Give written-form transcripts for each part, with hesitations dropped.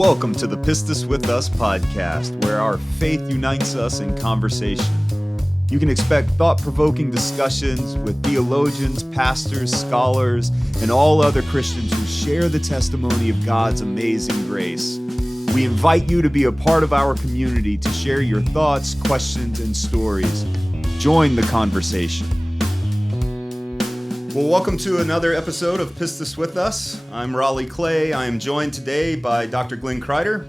Welcome to the Pistis With Us podcast, where our faith unites us in conversation. You can expect thought-provoking discussions with theologians, pastors, scholars, and all other Christians who share the testimony of God's amazing grace. We invite you to be a part of our community to share your thoughts, questions, and stories. Join the conversation. Well, welcome to another episode of Pistis With Us. I'm Raleigh Clay. I am joined today by Dr. Glenn Kreider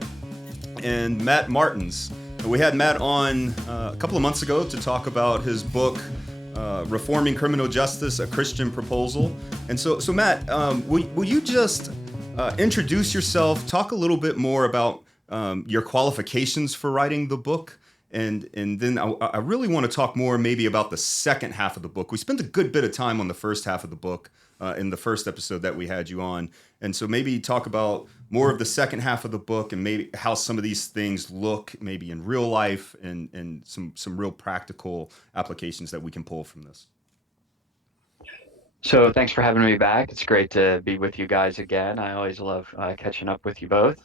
and Matt Martens. We had Matt on a couple of months ago to talk about his book, Reforming Criminal Justice, A Christian Proposal. And so Matt, will you just introduce yourself, talk a little bit more about your qualifications for writing the book, and then I really want to talk more maybe about the second half of the book. We spent a good bit of time on the first half of the book in the first episode that we had you on, and so maybe talk about more of the second half of the book and maybe how some of these things look maybe in real life and some real practical applications that we can pull from this. So thanks for having me back. It's great to be with you guys again. I always love catching up with you both.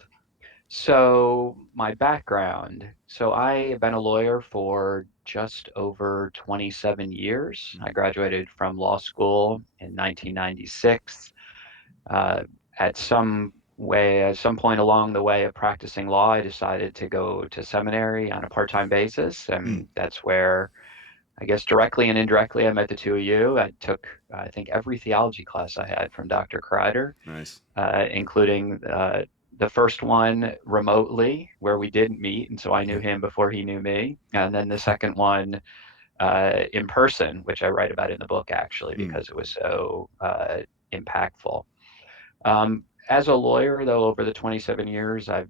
So my background. So I have been a lawyer for just over 27 years. I graduated from law school in 1996. At some point along the way of practicing law, I decided to go to seminary on a part-time basis, and that's where I guess directly and indirectly I met the two of you. I took, I think, every theology class I had from Dr. Kreider, Nice. including the first one remotely where we didn't meet, and so I knew him before he knew me. And then the second one in person, which I write about in the book actually because it was so impactful. As a lawyer, though, over the 27 years I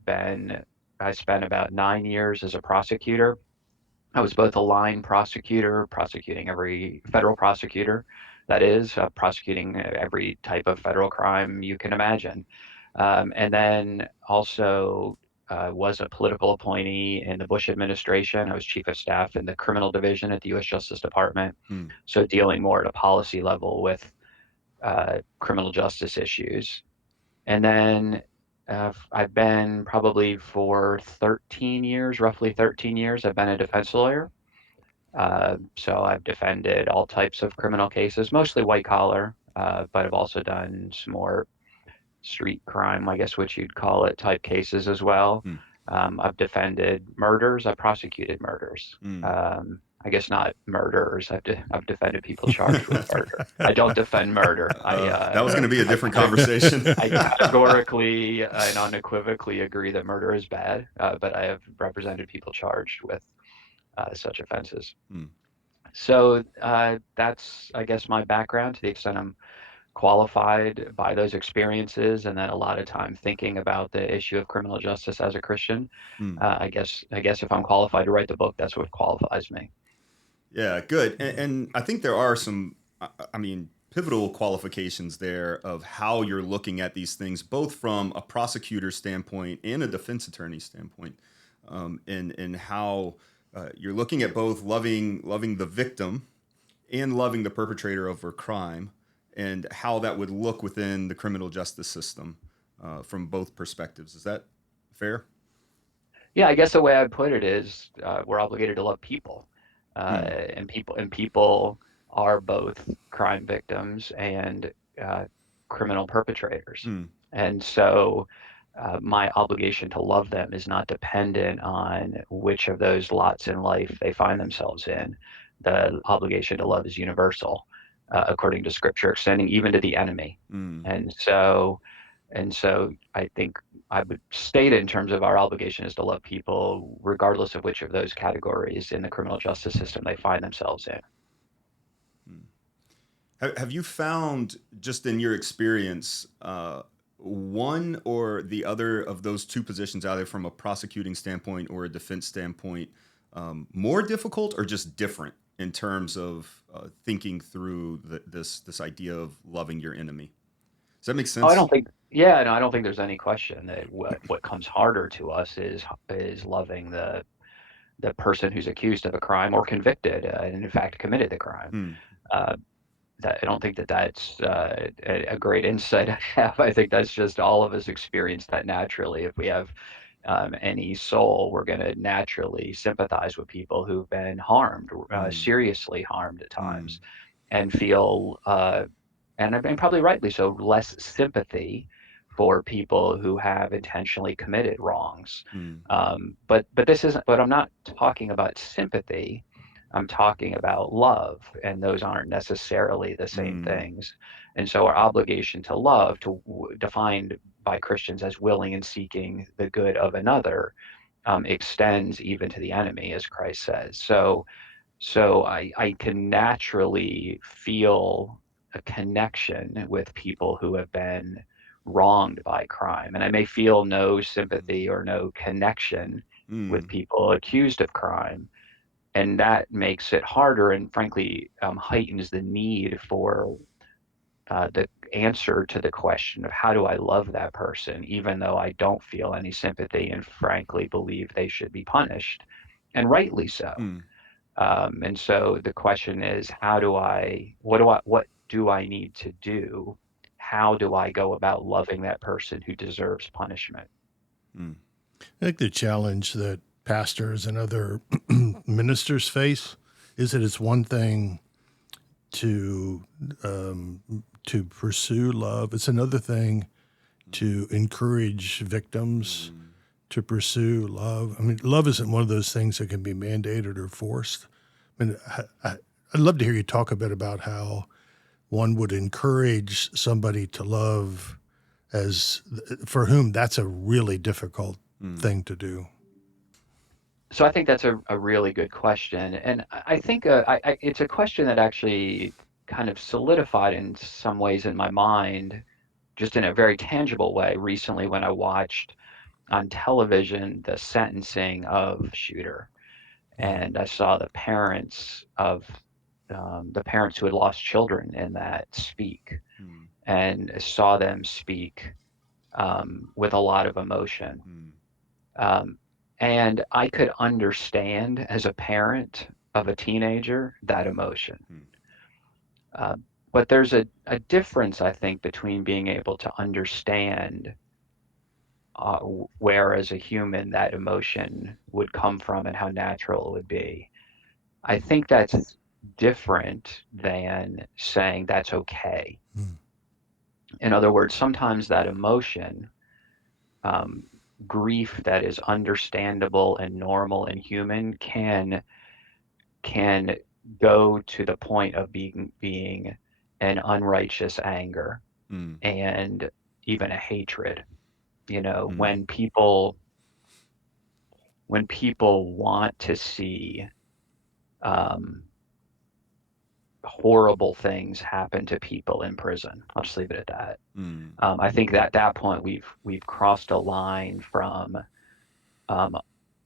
spent about 9 years as a prosecutor. I was both a line prosecutor, prosecuting every federal prosecutor, that is, prosecuting every type of federal crime you can imagine. And then also was a political appointee in the Bush administration. I was chief of staff in the criminal division at the U.S. Justice Department. So dealing more at a policy level with criminal justice issues. And then I've been probably for 13 years, roughly 13 years, I've been a defense lawyer. So I've defended all types of criminal cases, mostly white collar, but I've also done some more street crime, I guess what you'd call it, type cases as well. I've defended murders. I prosecuted murders. I guess not murderers. I've defended people charged with murder. I don't defend murder. That was going to be a different conversation. I categorically and unequivocally agree that murder is bad, but I have represented people charged with such offenses. So that's, I guess, my background to the extent I'm qualified by those experiences, and then a lot of time thinking about the issue of criminal justice as a Christian. I guess if I'm qualified to write the book, that's what qualifies me. Yeah, good. And I think there are some, pivotal qualifications there of how you're looking at these things, both from a prosecutor standpoint and a defense attorney standpoint, and how you're looking at both loving the victim and loving the perpetrator of a crime, and how that would look within the criminal justice system from both perspectives. Is that fair? Yeah, I guess the way I'd put it is we're obligated to love people, and people are both crime victims and criminal perpetrators. And so my obligation to love them is not dependent on which of those lots in life they find themselves in. The obligation to love is universal. According to Scripture, extending even to the enemy. And so I think I would state it in terms of our obligation is to love people regardless of which of those categories in the criminal justice system they find themselves in. Have you found, just in your experience, one or the other of those two positions, either from a prosecuting standpoint or a defense standpoint, more difficult or just different in terms of thinking through this idea of loving your enemy? Does that make sense? I don't think there's any question that what comes harder to us is loving the person who's accused of a crime or convicted and in fact committed the crime. I don't think that that's a great insight I have. I think that's just all of us experience that naturally. If we have any soul, we're going to naturally sympathize with people who've been harmed, Mm. seriously harmed at Mm. times, and feel, and I mean, probably rightly so, less sympathy for people who have intentionally committed wrongs. Mm. But this isn't. But I'm not talking about sympathy. I'm talking about love, and those aren't necessarily the same Mm. things. And so our obligation to love, defined by Christians as willing and seeking the good of another, extends even to the enemy, as Christ says. So I can naturally feel a connection with people who have been wronged by crime. And I may feel no sympathy or no connection with Mm. people accused of crime. And that makes it harder and frankly heightens the need for the answer to the question of how do I love that person, even though I don't feel any sympathy and frankly believe they should be punished, and rightly so. Mm. And so the question is, what do I need to do? How do I go about loving that person who deserves punishment? Mm. I think the challenge that pastors and other ministers face is that it's one thing to to pursue love. It's another thing to encourage victims Mm. to pursue love. I mean, love isn't one of those things that can be mandated or forced. I mean, I'd love to hear you talk a bit about how one would encourage somebody to love as for whom that's a really difficult Mm. thing to do. So I think that's a really good question, and I think it's a question that actually kind of solidified in some ways in my mind, just in a very tangible way, recently when I watched on television the sentencing of Shooter, and I saw the parents who had lost children in that speak, Mm. and saw them speak with a lot of emotion. Mm. Um, and I could understand as a parent of a teenager that emotion. Mm. Uh, but there's a difference, I think, between being able to understand where, as a human, that emotion would come from and how natural it would be. I think that's different than saying that's okay. Mm. In other words, sometimes that emotion, um, grief that is understandable and normal and human, can go to the point of being an unrighteous anger Mm. and even a hatred. You know, Mm. when people want to see um, horrible things happen to people in prison. I'll just leave it at that. Mm. I think that at that point we've crossed a line from um,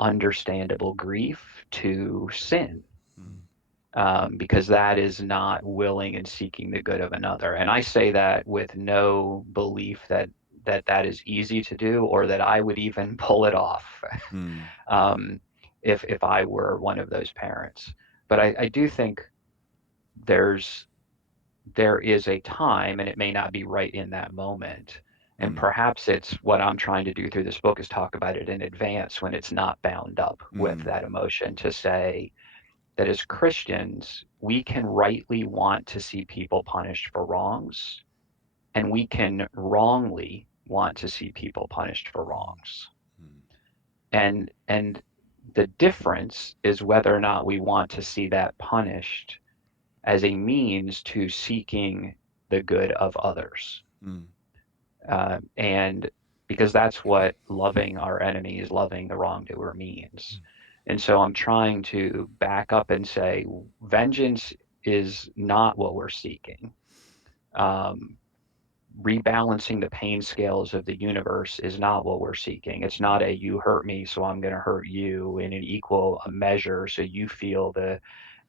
understandable grief to sin, Mm. because that is not willing and seeking the good of another. And I say that with no belief that is easy to do or that I would even pull it off Mm. um, if I were one of those parents. But I do think there's there is a time, and it may not be right in that moment. And Mm. perhaps it's what I'm trying to do through this book is talk about it in advance when it's not bound up with Mm. that emotion, to say that as Christians, we can rightly want to see people punished for wrongs, and we can wrongly want to see people punished for wrongs. Mm. And the difference is whether or not we want to see that punished as a means to seeking the good of others. Mm. And because that's what loving our enemies, loving the wrongdoer means. And so I'm trying to back up and say vengeance is not what we're seeking. Um, Rebalancing the pain scales of the universe is not what we're seeking. It's not a you hurt me, so I'm going to hurt you in an equal measure so you feel the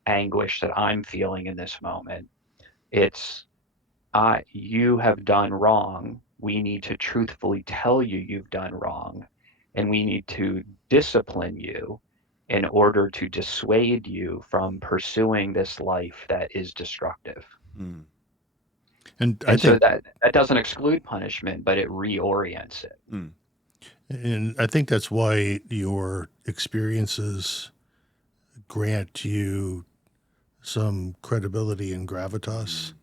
anguish that I'm feeling in this moment. It's you have done wrong. We need to truthfully tell you you've done wrong, and we need to discipline you in order to dissuade you from pursuing this life that is destructive. Mm. And I And so think, that doesn't exclude punishment, but it reorients it. Mm. and I think that's why your experiences grant you some credibility and gravitas,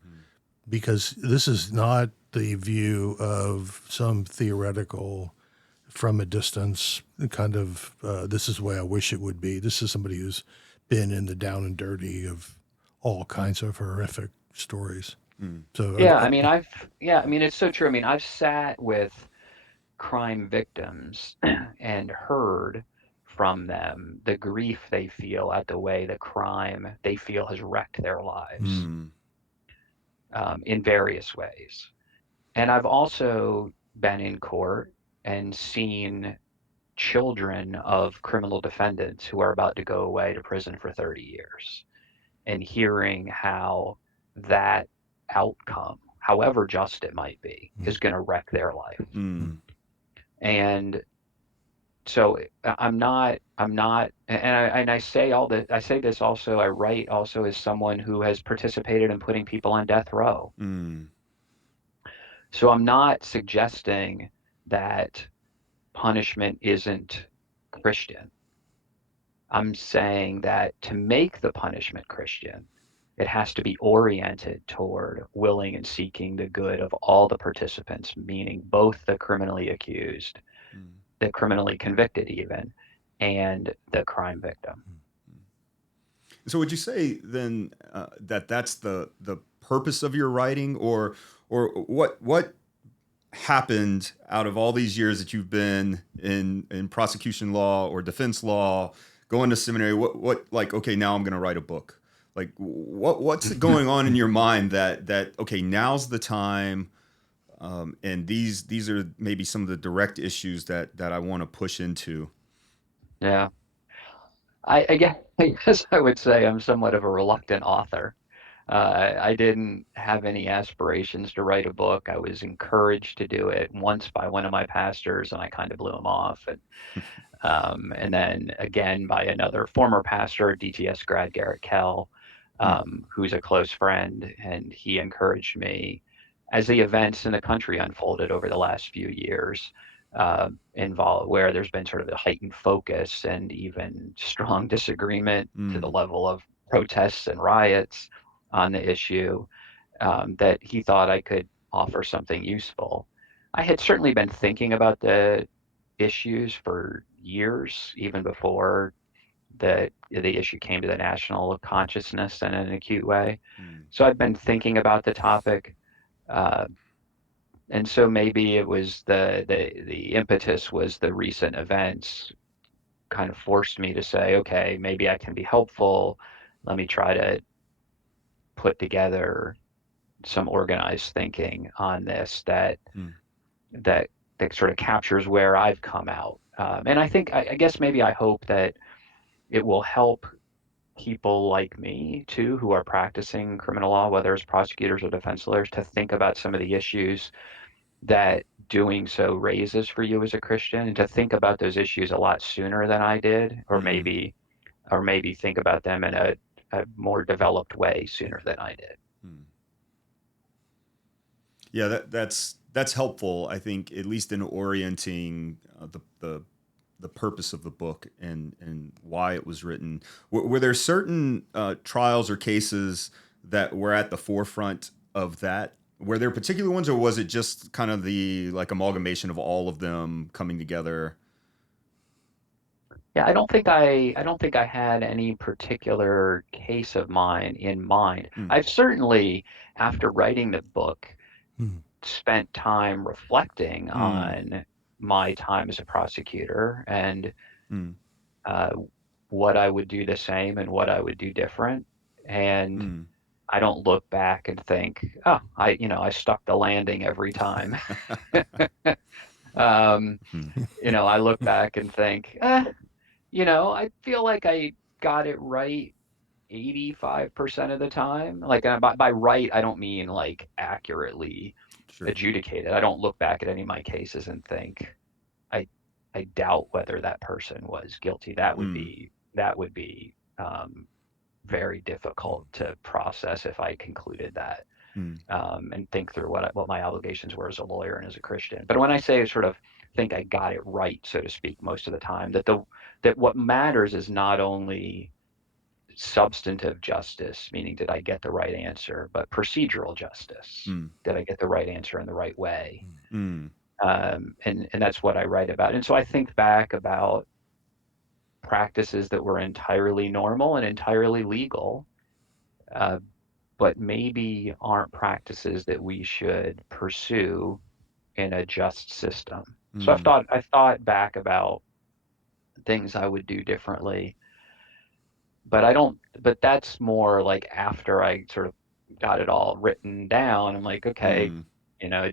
because this is not the view of some theoretical, from a distance kind of, this is the way I wish it would be. This is somebody who's been in the down and dirty of all kinds of horrific stories. So, Yeah, I mean, it's so true. I mean, I've sat with crime victims and heard from them the grief they feel at the way the crime they feel has wrecked their lives Mm. in various ways. And I've also been in court and seen children of criminal defendants who are about to go away to prison for 30 years and hearing how that outcome, however just it might be, is going to wreck their life. Mm. And so I'm not, and I say all that, I say this also, I write also as someone who has participated in putting people on death row. Mm. So I'm not suggesting that punishment isn't Christian. I'm saying that to make the punishment Christian, it has to be oriented toward willing and seeking the good of all the participants, meaning both the criminally accused, Mm. the criminally convicted even, and the crime victim. So would you say then that that's the purpose of your writing, or what happened out of all these years that you've been in prosecution law or defense law, going to seminary? What like, okay, now I'm going to write a book. Like what's going on in your mind that okay, now's the time, and these are maybe some of the direct issues that I want to push into. Yeah. I guess I would say I'm somewhat of a reluctant author. I didn't have any aspirations to write a book. I was encouraged to do it once by one of my pastors, and I kind of blew him off. And then again by another former pastor, DTS grad Garrett Kell, who's a close friend, and he encouraged me as the events in the country unfolded over the last few years, involved where there's been sort of a heightened focus and even strong disagreement to the Mm. level of protests and riots on the issue, that he thought I could offer something useful. I had certainly been thinking about the issues for years, even before the issue came to the national consciousness in an acute way. Mm. So I've been thinking about the topic, uh, and so maybe it was the impetus was the recent events kind of forced me to say, okay, maybe I can be helpful. Let me try to put together some organized thinking on this Mm. that that sort of captures where I've come out. And I think, I guess maybe I hope that it will help people like me too, who are practicing criminal law, whether as prosecutors or defense lawyers, to think about some of the issues that doing so raises for you as a Christian, and to think about those issues a lot sooner than I did, Mm. or maybe think about them in a more developed way sooner than I did. Mm. Yeah, that's helpful. I think at least in orienting the purpose of the book and why it was written. Were there certain trials or cases that were at the forefront of that? Were there particular ones, or was it just kind of the like amalgamation of all of them coming together? Yeah, I don't think I had any particular case of mine in mind. Mm. I've certainly, after writing the book, Mm. spent time reflecting Mm. on my time as a prosecutor and Mm. uh, what I would do the same and what I would do different. And Mm. I don't look back and think, oh, I stuck the landing every time. um, Mm. I look back and think, I feel like I got it right 85% of the time. Like, by right, I don't mean like accurately Sure. adjudicated. I don't look back at any of my cases and think I I doubt whether that person was guilty. That would Mm. be that would be very difficult to process if I concluded that, and think through what my obligations were as a lawyer and as a Christian. But when I say sort of think I got it right, so to speak, most of the time, that what matters is not only substantive justice, meaning did I get the right answer, but procedural justice. Did I get the right answer in the right way? And that's what I write about. And so I think back about practices that were entirely normal and entirely legal, but maybe aren't practices that we should pursue in a just system. So I thought back about things I would do differently, but but that's more like after I sort of got it all written down. I'm like, okay,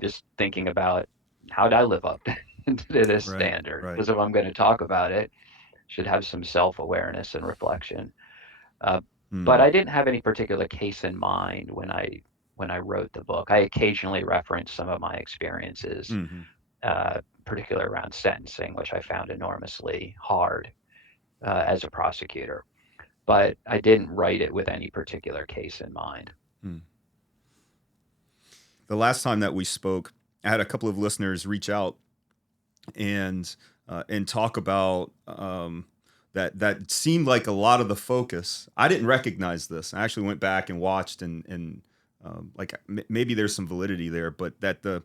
just thinking about how did I live up to this standard? Right. Because if I'm going to talk about it, should have some self-awareness and reflection. But I didn't have any particular case in mind when I wrote the book. I occasionally referenced some of my experiences, particularly around sentencing, which I found enormously hard as a prosecutor. But I didn't write it with any particular case in mind. The last time that we spoke, I had a couple of listeners reach out and talk about that seemed like a lot of the focus. I didn't recognize this. I actually went back and watched and like maybe there's some validity there, but that the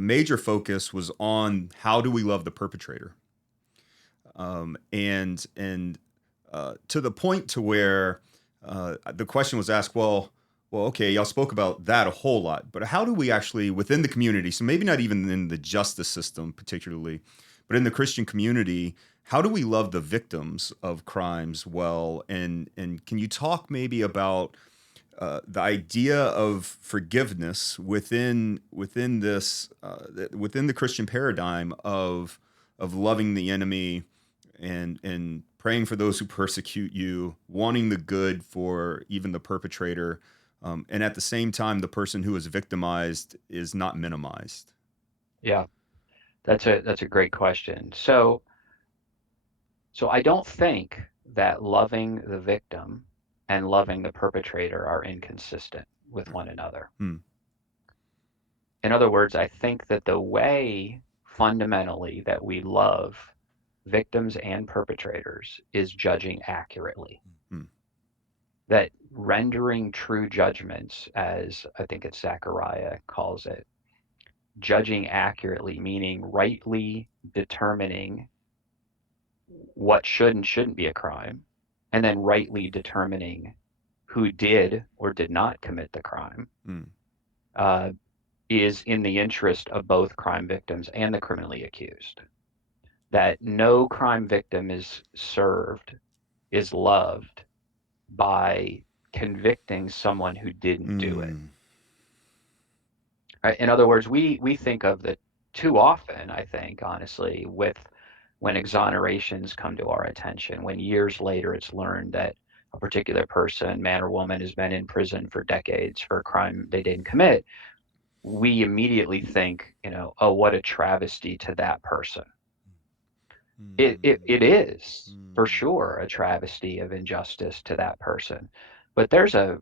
major focus was on how do we love the perpetrator, and to the point to where the question was asked, well, okay, y'all spoke about that a whole lot, but how do we actually within the community, so maybe not even in the justice system particularly, but in the Christian community, how do we love the victims of crimes well? And can you talk maybe about the idea of forgiveness within this within the Christian paradigm of loving the enemy and praying for those who persecute you, wanting the good for even the perpetrator, and at the same time, the person who is victimized is not minimized? Yeah, that's a great question. So I don't think that loving the victim and loving the perpetrator are inconsistent with one another. In other words, I think that the way fundamentally that we love victims and perpetrators is judging accurately. That rendering true judgments, as I think it's Zechariah calls it, judging accurately, meaning rightly determining what should and shouldn't be a crime, and then rightly determining who did or did not commit the crime, is in the interest of both crime victims and the criminally accused. That no crime victim is loved by convicting someone who didn't do it. Right? In other words, we think of the too often, I think, honestly, when exonerations come to our attention, when years later it's learned that a particular person, man or woman, has been in prison for decades for a crime they didn't commit, we immediately think, oh, what a travesty to that person. It is for sure a travesty of injustice to that person, but there's a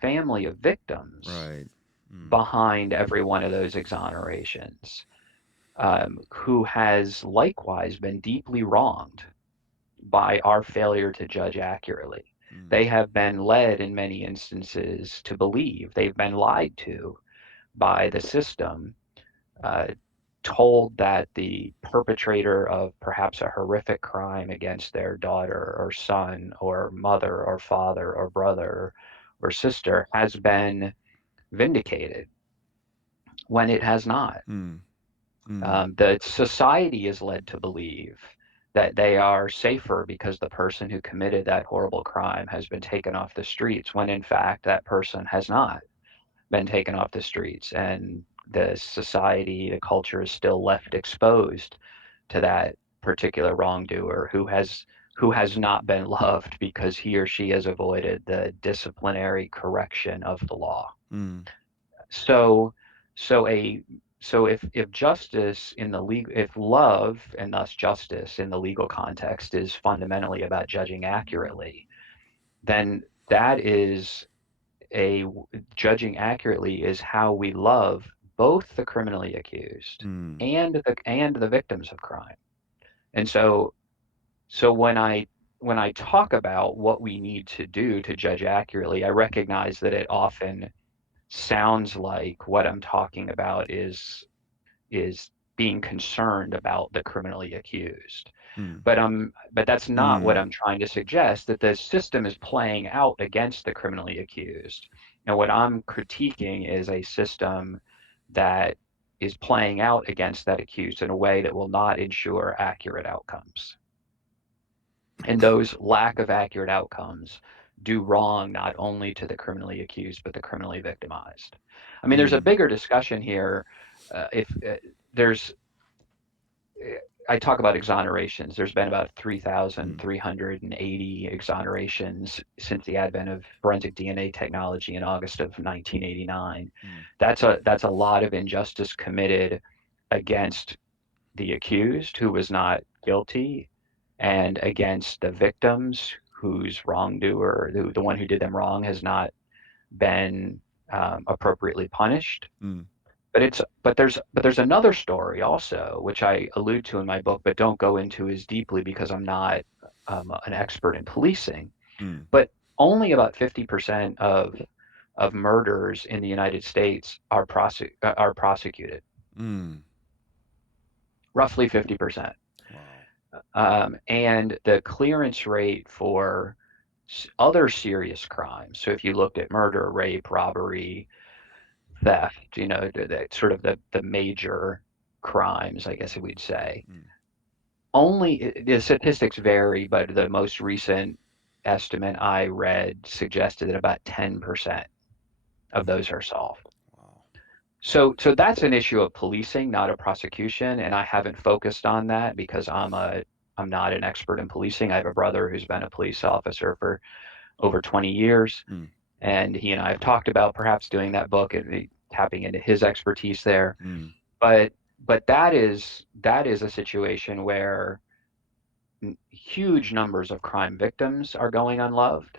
family of victims behind every one of those exonerations, who has likewise been deeply wronged by our failure to judge accurately. They have been led in many instances to believe they've been lied to by the system, told that the perpetrator of perhaps a horrific crime against their daughter or son or mother or father or brother or sister has been vindicated when it has not. The society is led to believe that they are safer because the person who committed that horrible crime has been taken off the streets, when in fact that person has not been taken off the streets, and the society, the culture is still left exposed to that particular wrongdoer who has not been loved because he or she has avoided the disciplinary correction of the law. So so if justice in the legal, if love and thus justice in the legal context is fundamentally about judging accurately, then that is a judging accurately is how we love both the criminally accused Mm. and the victims of crime. And so when I talk about what we need to do to judge accurately, I recognize that it often sounds like what I'm talking about is being concerned about the criminally accused. Mm. But that's not what Mm. I'm trying to suggest, that the system is playing out against the criminally accused. And what I'm critiquing is a system that is playing out against that accused in a way that will not ensure accurate outcomes. And those lack of accurate outcomes do wrong not only to the criminally accused, but the criminally victimized. I mean, there's a Mm. bigger discussion here. If there's I talk about exonerations. There's been about Mm. 3,380 exonerations since the advent of forensic DNA technology in August of 1989. Mm. That's a lot of injustice committed against the accused who was not guilty, and against the victims whose wrongdoer, the one who did them wrong, has not been appropriately punished. Mm. But there's another story also, which I allude to in my book, but don't go into as deeply because I'm not an expert in policing. Mm. But only about 50% of murders in the United States are prosecuted. Mm. Roughly 50%. Wow. And the clearance rate for other serious crimes. So if you looked at murder, rape, robbery, theft, sort of the major crimes, I guess we'd say. Mm. Only the statistics vary, but the most recent estimate I read suggested that about 10% of those are solved. Wow. So that's an issue of policing, not a prosecution, and I haven't focused on that because I'm not an expert in policing. I have a brother who's been a police officer for over 20 years, Mm. and he and I have talked about perhaps doing that book and tapping into his expertise there. Mm. But that is a situation where huge numbers of crime victims are going unloved,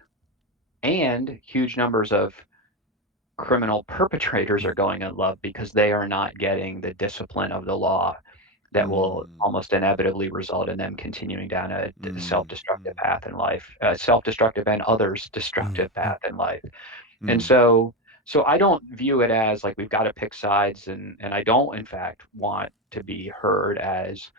and huge numbers of criminal perpetrators are going unloved because they are not getting the discipline of the law that will Mm. almost inevitably result in them continuing down a Mm. self-destructive path in life, self-destructive and others destructive path in life. And Mm. so I don't view it as like we've got to pick sides, and I don't in fact want to be heard as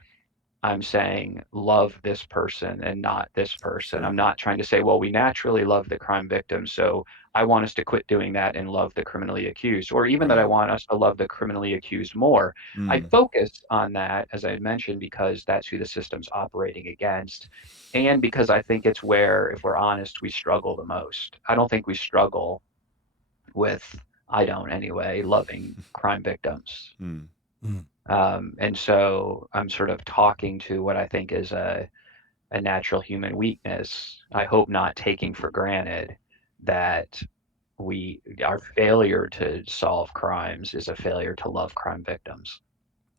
I'm saying love this person and not this person. Sure. I'm not trying to say, well, we naturally love the crime victim, so I want us to quit doing that and love the criminally accused, or even that I Right. want us to love the criminally accused more. I Mm. focus on that, as I had mentioned, because that's who the system's operating against, and because I think it's where, if we're honest, we struggle the most. I don't think we struggle with, I don't anyway, loving crime victims. Mm. And so I'm sort of talking to what I think is a natural human weakness. I hope not taking for granted that our failure to solve crimes is a failure to love crime victims.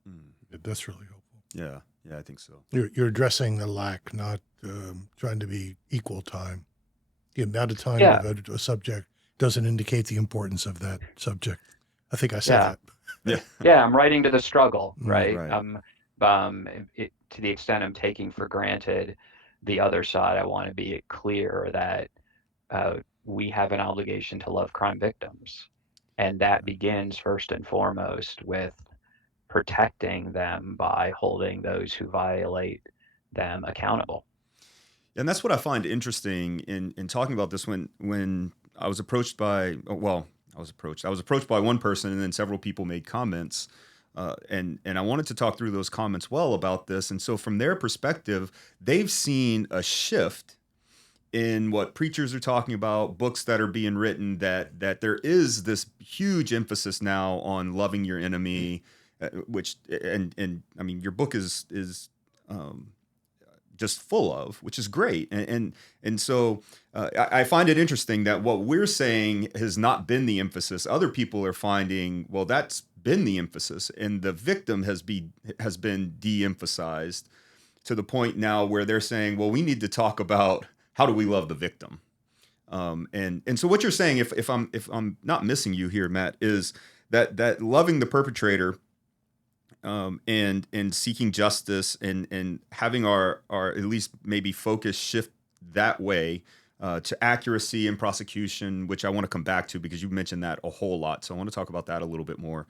Mm. That's really helpful. Yeah. Yeah, I think so. You're addressing the lack, not trying to be equal time. The amount of time Yeah, devoted to a subject doesn't indicate the importance of that subject. I think I said yeah, that. Yeah. yeah. I'm writing to the struggle, right? Right. To the extent I'm taking for granted the other side, I want to be clear that we have an obligation to love crime victims. And that begins first and foremost with protecting them by holding those who violate them accountable. And that's what I find interesting in talking about this. When I was approached by, I was approached by one person, and then several people made comments, and I wanted to talk through those comments well about this. And so, from their perspective, they've seen a shift in what preachers are talking about, books that are being written, that there is this huge emphasis now on loving your enemy, which and I mean, your book is um, just full of, which is great. And so I find it interesting that what we're saying has not been the emphasis. Other people are finding, well, that's been the emphasis, and the victim has been de-emphasized to the point now where they're saying, well, we need to talk about how do we love the victim. And so what you're saying, if I'm not missing you here, Matt, is that loving the perpetrator, and seeking justice, and having our at least maybe focus shift that way, to accuracy and prosecution, which I want to come back to because you mentioned that a whole lot. So I want to talk about that a little bit more.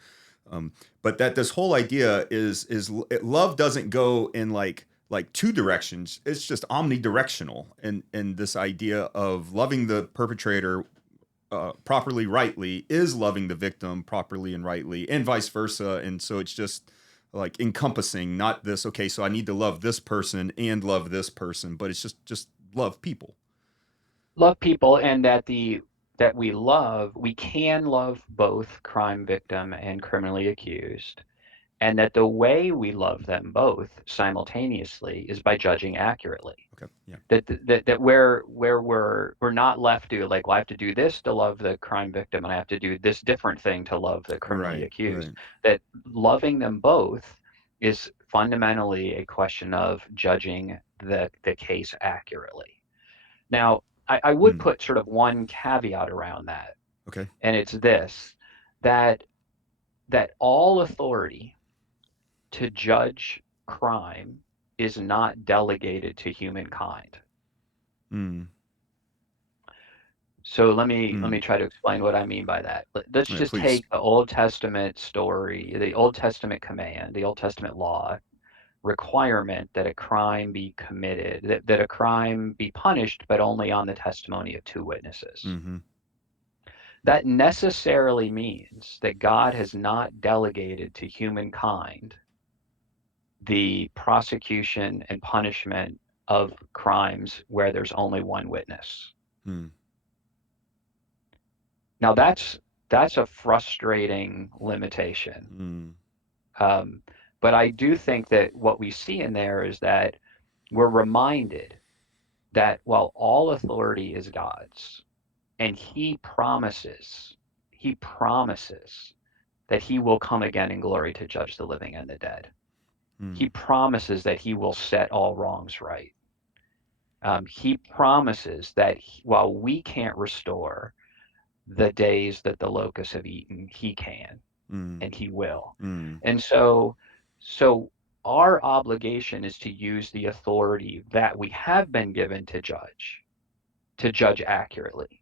But that this whole idea is love doesn't go in like two directions. It's just omnidirectional. And this idea of loving the perpetrator properly, rightly, is loving the victim properly and rightly, and vice versa. And so it's just like encompassing, not this, okay, so I need to love this person and love this person, but it's just love people. Love people, and that we can love both crime victim and criminally accused, and that the way we love them both simultaneously is by judging accurately. Okay. Yeah. That where we're not left to like, well, I have to do this to love the crime victim, and I have to do this different thing to love the criminally accused. Right. That loving them both is fundamentally a question of judging the case accurately. Now, I would put sort of one caveat around that. Okay. And it's this, that all authority to judge crime is not delegated to humankind. So let me try to explain what I mean by that. Let's just please. take the Old Testament story, the Old Testament command, the Old Testament law requirement that a crime be committed, that a crime be punished, but only on the testimony of two witnesses. Mm-hmm. That necessarily means that God has not delegated to humankind the prosecution and punishment of crimes where there's only one witness. Now that's a frustrating limitation. But I do think that what we see in there is that we're reminded that while all authority is God's, and he promises that he will come again in glory to judge the living and the dead. He promises that he will set all wrongs right. He promises that while we can't restore the days that the locusts have eaten, he can, and he will. And so our obligation is to use the authority that we have been given to judge accurately.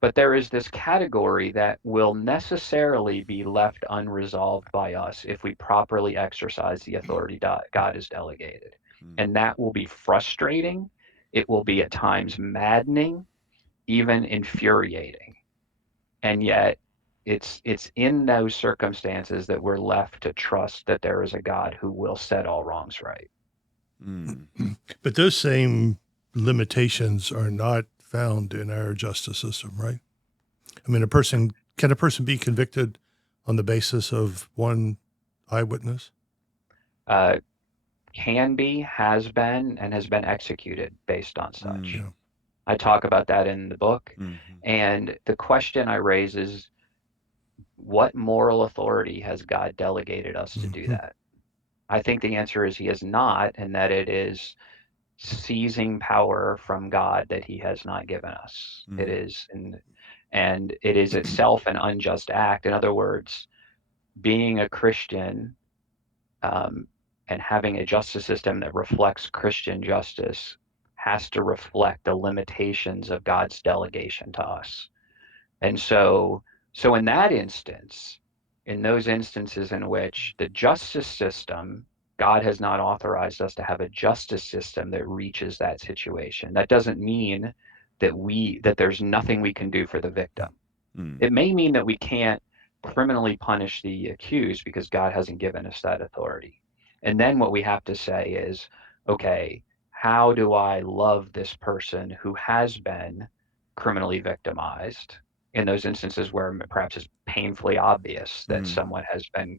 But there is this category that will necessarily be left unresolved by us if we properly exercise the authority God has delegated. And that will be frustrating. It will be at times maddening, even infuriating. And yet it's in those circumstances that we're left to trust that there is a God who will set all wrongs right. But those same limitations are not found in our justice system, right? I mean, can a person be convicted on the basis of one eyewitness? Can be, has been, and has been executed based on such. Yeah. I talk about that in the book. And the question I raise is, what moral authority has God delegated us to do that? I think the answer is he has not, and that it is seizing power from God that he has not given us. It is, and it is itself an unjust act. In other words, being a Christian and having a justice system that reflects Christian justice has to reflect the limitations of God's delegation to us. And so in that instance, in those instances in which the justice system, God has not authorized us to have a justice system that reaches that situation. That doesn't mean that there's nothing we can do for the victim. It may mean that we can't criminally punish the accused because God hasn't given us that authority. And then what we have to say is, okay, how do I love this person who has been criminally victimized in those instances where perhaps it's painfully obvious that someone has been,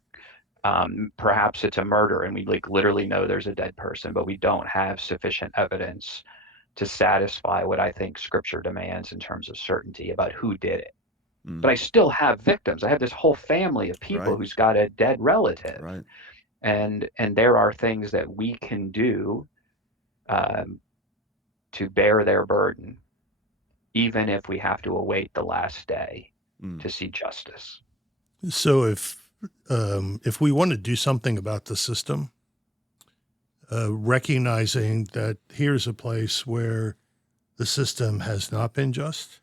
perhaps it's a murder and we literally know there's a dead person, but we don't have sufficient evidence to satisfy what I think Scripture demands in terms of certainty about who did it. but I still have victims. I have this whole family of people Right. who's got a dead relative, Right. and there are things that we can do um, to bear their burden, even if we have to await the last day to see justice. So if we want to do something about the system, recognizing that here's a place where the system has not been just,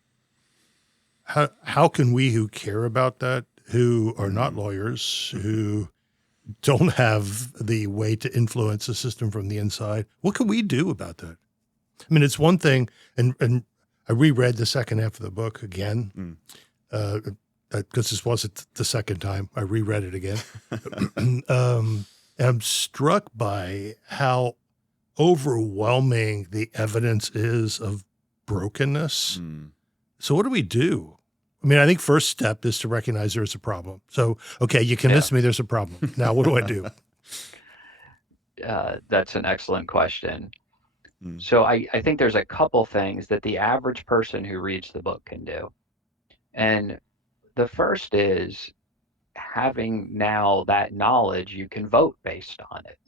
how can we who care about that, who are not lawyers, who don't have the way to influence the system from the inside, what can we do about that? I mean, it's one thing, and I reread the second half of the book again, because this wasn't the second time. I reread it again. And I'm struck by how overwhelming the evidence is of brokenness. So what do we do? I mean, I think first step is to recognize there's a problem. So, okay, you convinced me there's a problem. Now, what do I do? That's an excellent question. So I think there's a couple things that the average person who reads the book can do. And the first is having now that knowledge, you can vote based on it.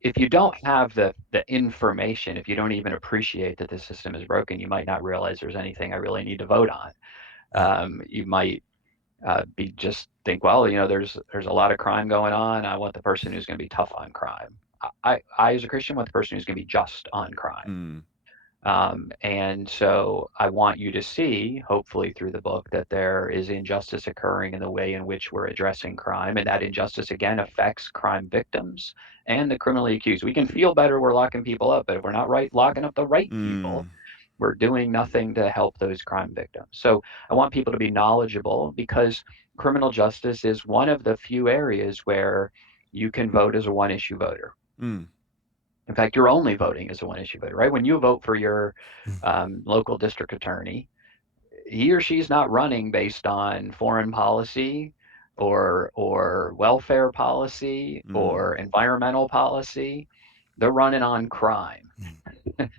If you don't have the information, if you don't even appreciate that the system is broken, you might not realize there's anything I really need to vote on. You might be just think, well, there's a lot of crime going on. I want the person who's going to be tough on crime. I as a Christian want the person who's going to be just on crime. And so I want you to see, hopefully through the book, that there is injustice occurring in the way in which we're addressing crime. And that injustice, again, affects crime victims and the criminally accused. We can feel better we're locking people up, but if we're not locking up the right people, we're doing nothing to help those crime victims. So I want people to be knowledgeable, because criminal justice is one of the few areas where you can vote as a one-issue voter. In fact, you're only voting as a one-issue voter, right? When you vote for your local district attorney, he or she's not running based on foreign policy or welfare policy or environmental policy. They're running on crime.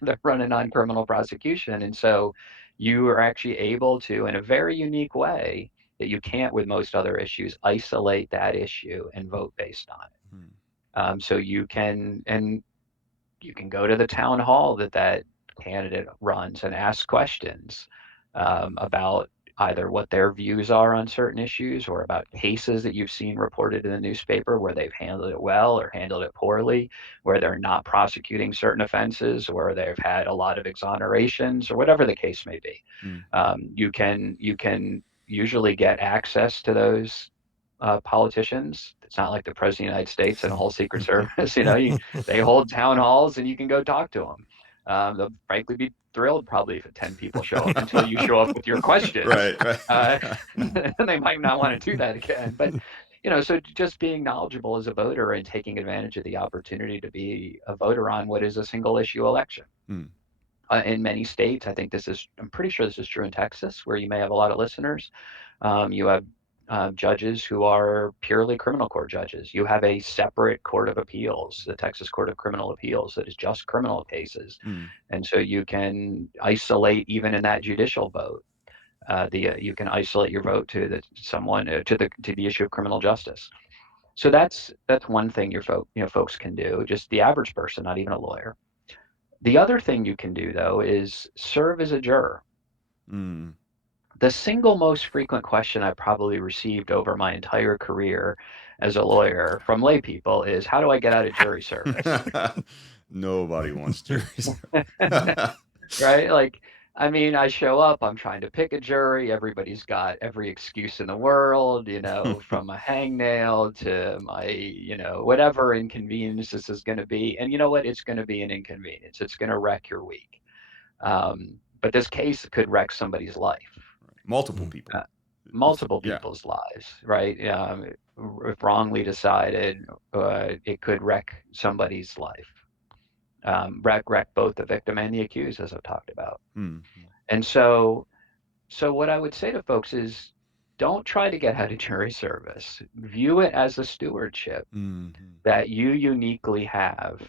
They're running on criminal prosecution. And so you are actually able to, in a very unique way that you can't with most other issues, isolate that issue and vote based on it. So you can go to the town hall that candidate runs and ask questions about either what their views are on certain issues, or about cases that you've seen reported in the newspaper where they've handled it well or handled it poorly, where they're not prosecuting certain offenses, or they've had a lot of exonerations, or whatever the case may be. You can usually get access to those politicians. It's not like the president of the United States and a whole Secret Service. They hold town halls and you can go talk to them. They'll frankly be thrilled probably if 10 people show up, until you show up with your questions. Right. And they might not want to do that again. But so just being knowledgeable as a voter and taking advantage of the opportunity to be a voter on what is a single issue election. In many states, I'm pretty sure this is true in Texas, where you may have a lot of listeners. You have judges who are purely criminal court judges. You have a separate court of appeals, the Texas Court of Criminal Appeals, that is just criminal cases. And so you can isolate, even in that judicial vote, you can isolate your vote to the issue of criminal justice. So that's one thing folks can do, just the average person, not even a lawyer. The other thing you can do, though, is serve as a juror. The single most frequent question I probably received over my entire career as a lawyer from lay people is, how do I get out of jury service? Nobody wants jury service. Right? Like, I mean, I show up, I'm trying to pick a jury. Everybody's got every excuse in the world, from a hangnail to my, whatever inconvenience this is going to be. And you know what? It's going to be an inconvenience. It's going to wreck your week. But this case could wreck somebody's life. Multiple people. Multiple people's lives, right? If wrongly decided, it could wreck somebody's life. Wreck both the victim and the accused, as I've talked about. And so what I would say to folks is, don't try to get out of jury service. View it as a stewardship that you uniquely have.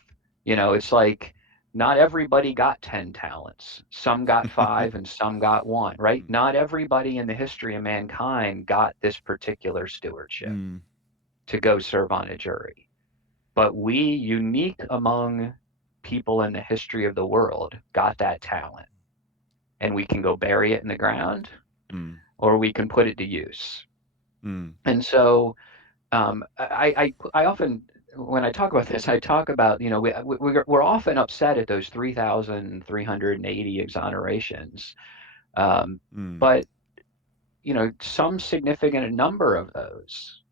It's like not everybody got 10 talents. Some got 5 and some got 1, right? Not everybody in the history of mankind got this particular stewardship to go serve on a jury. But we, unique among people in the history of the world, got that talent. And we can go bury it in the ground, or we can put it to use. And so I often, when I talk about this, I talk about, we're often upset at those 3,380 exonerations. But, some significant number of those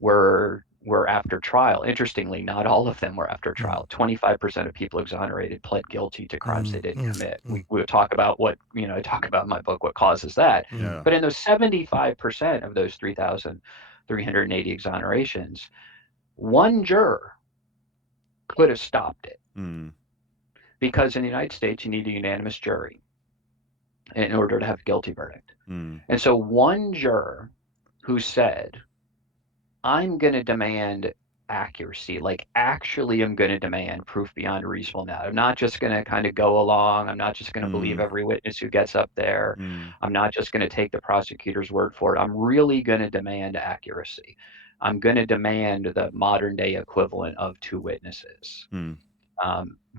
were after trial. Interestingly, not all of them were after trial. 25% of people exonerated pled guilty to crimes they didn't commit. We would talk about I talk about in my book what causes that. Yeah. But in those 75% of those 3,380 exonerations, one juror could have stopped it. Because in the United States, you need a unanimous jury in order to have a guilty verdict. And so one juror who said, I'm going to demand accuracy, like actually I'm going to demand proof beyond a reasonable doubt. I'm not just going to kind of go along. I'm not just going to believe every witness who gets up there. I'm not just going to take the prosecutor's word for it. I'm really going to demand accuracy. I'm going to demand the modern day equivalent of 2 witnesses.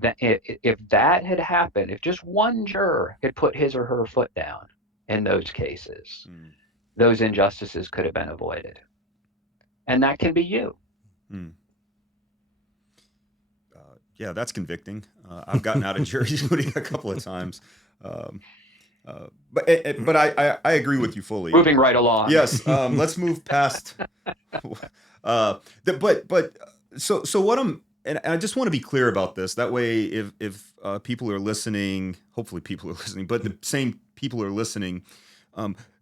If that had happened, if just one juror had put his or her foot down in those cases, those injustices could have been avoided. And that can be you. Yeah, that's convicting. I've gotten out of jury duty a couple of times. But I agree with you fully. Moving right along. Yes, let's move past. So what and I just want to be clear about this. That way, if people are listening, hopefully people are listening, but the same people are listening.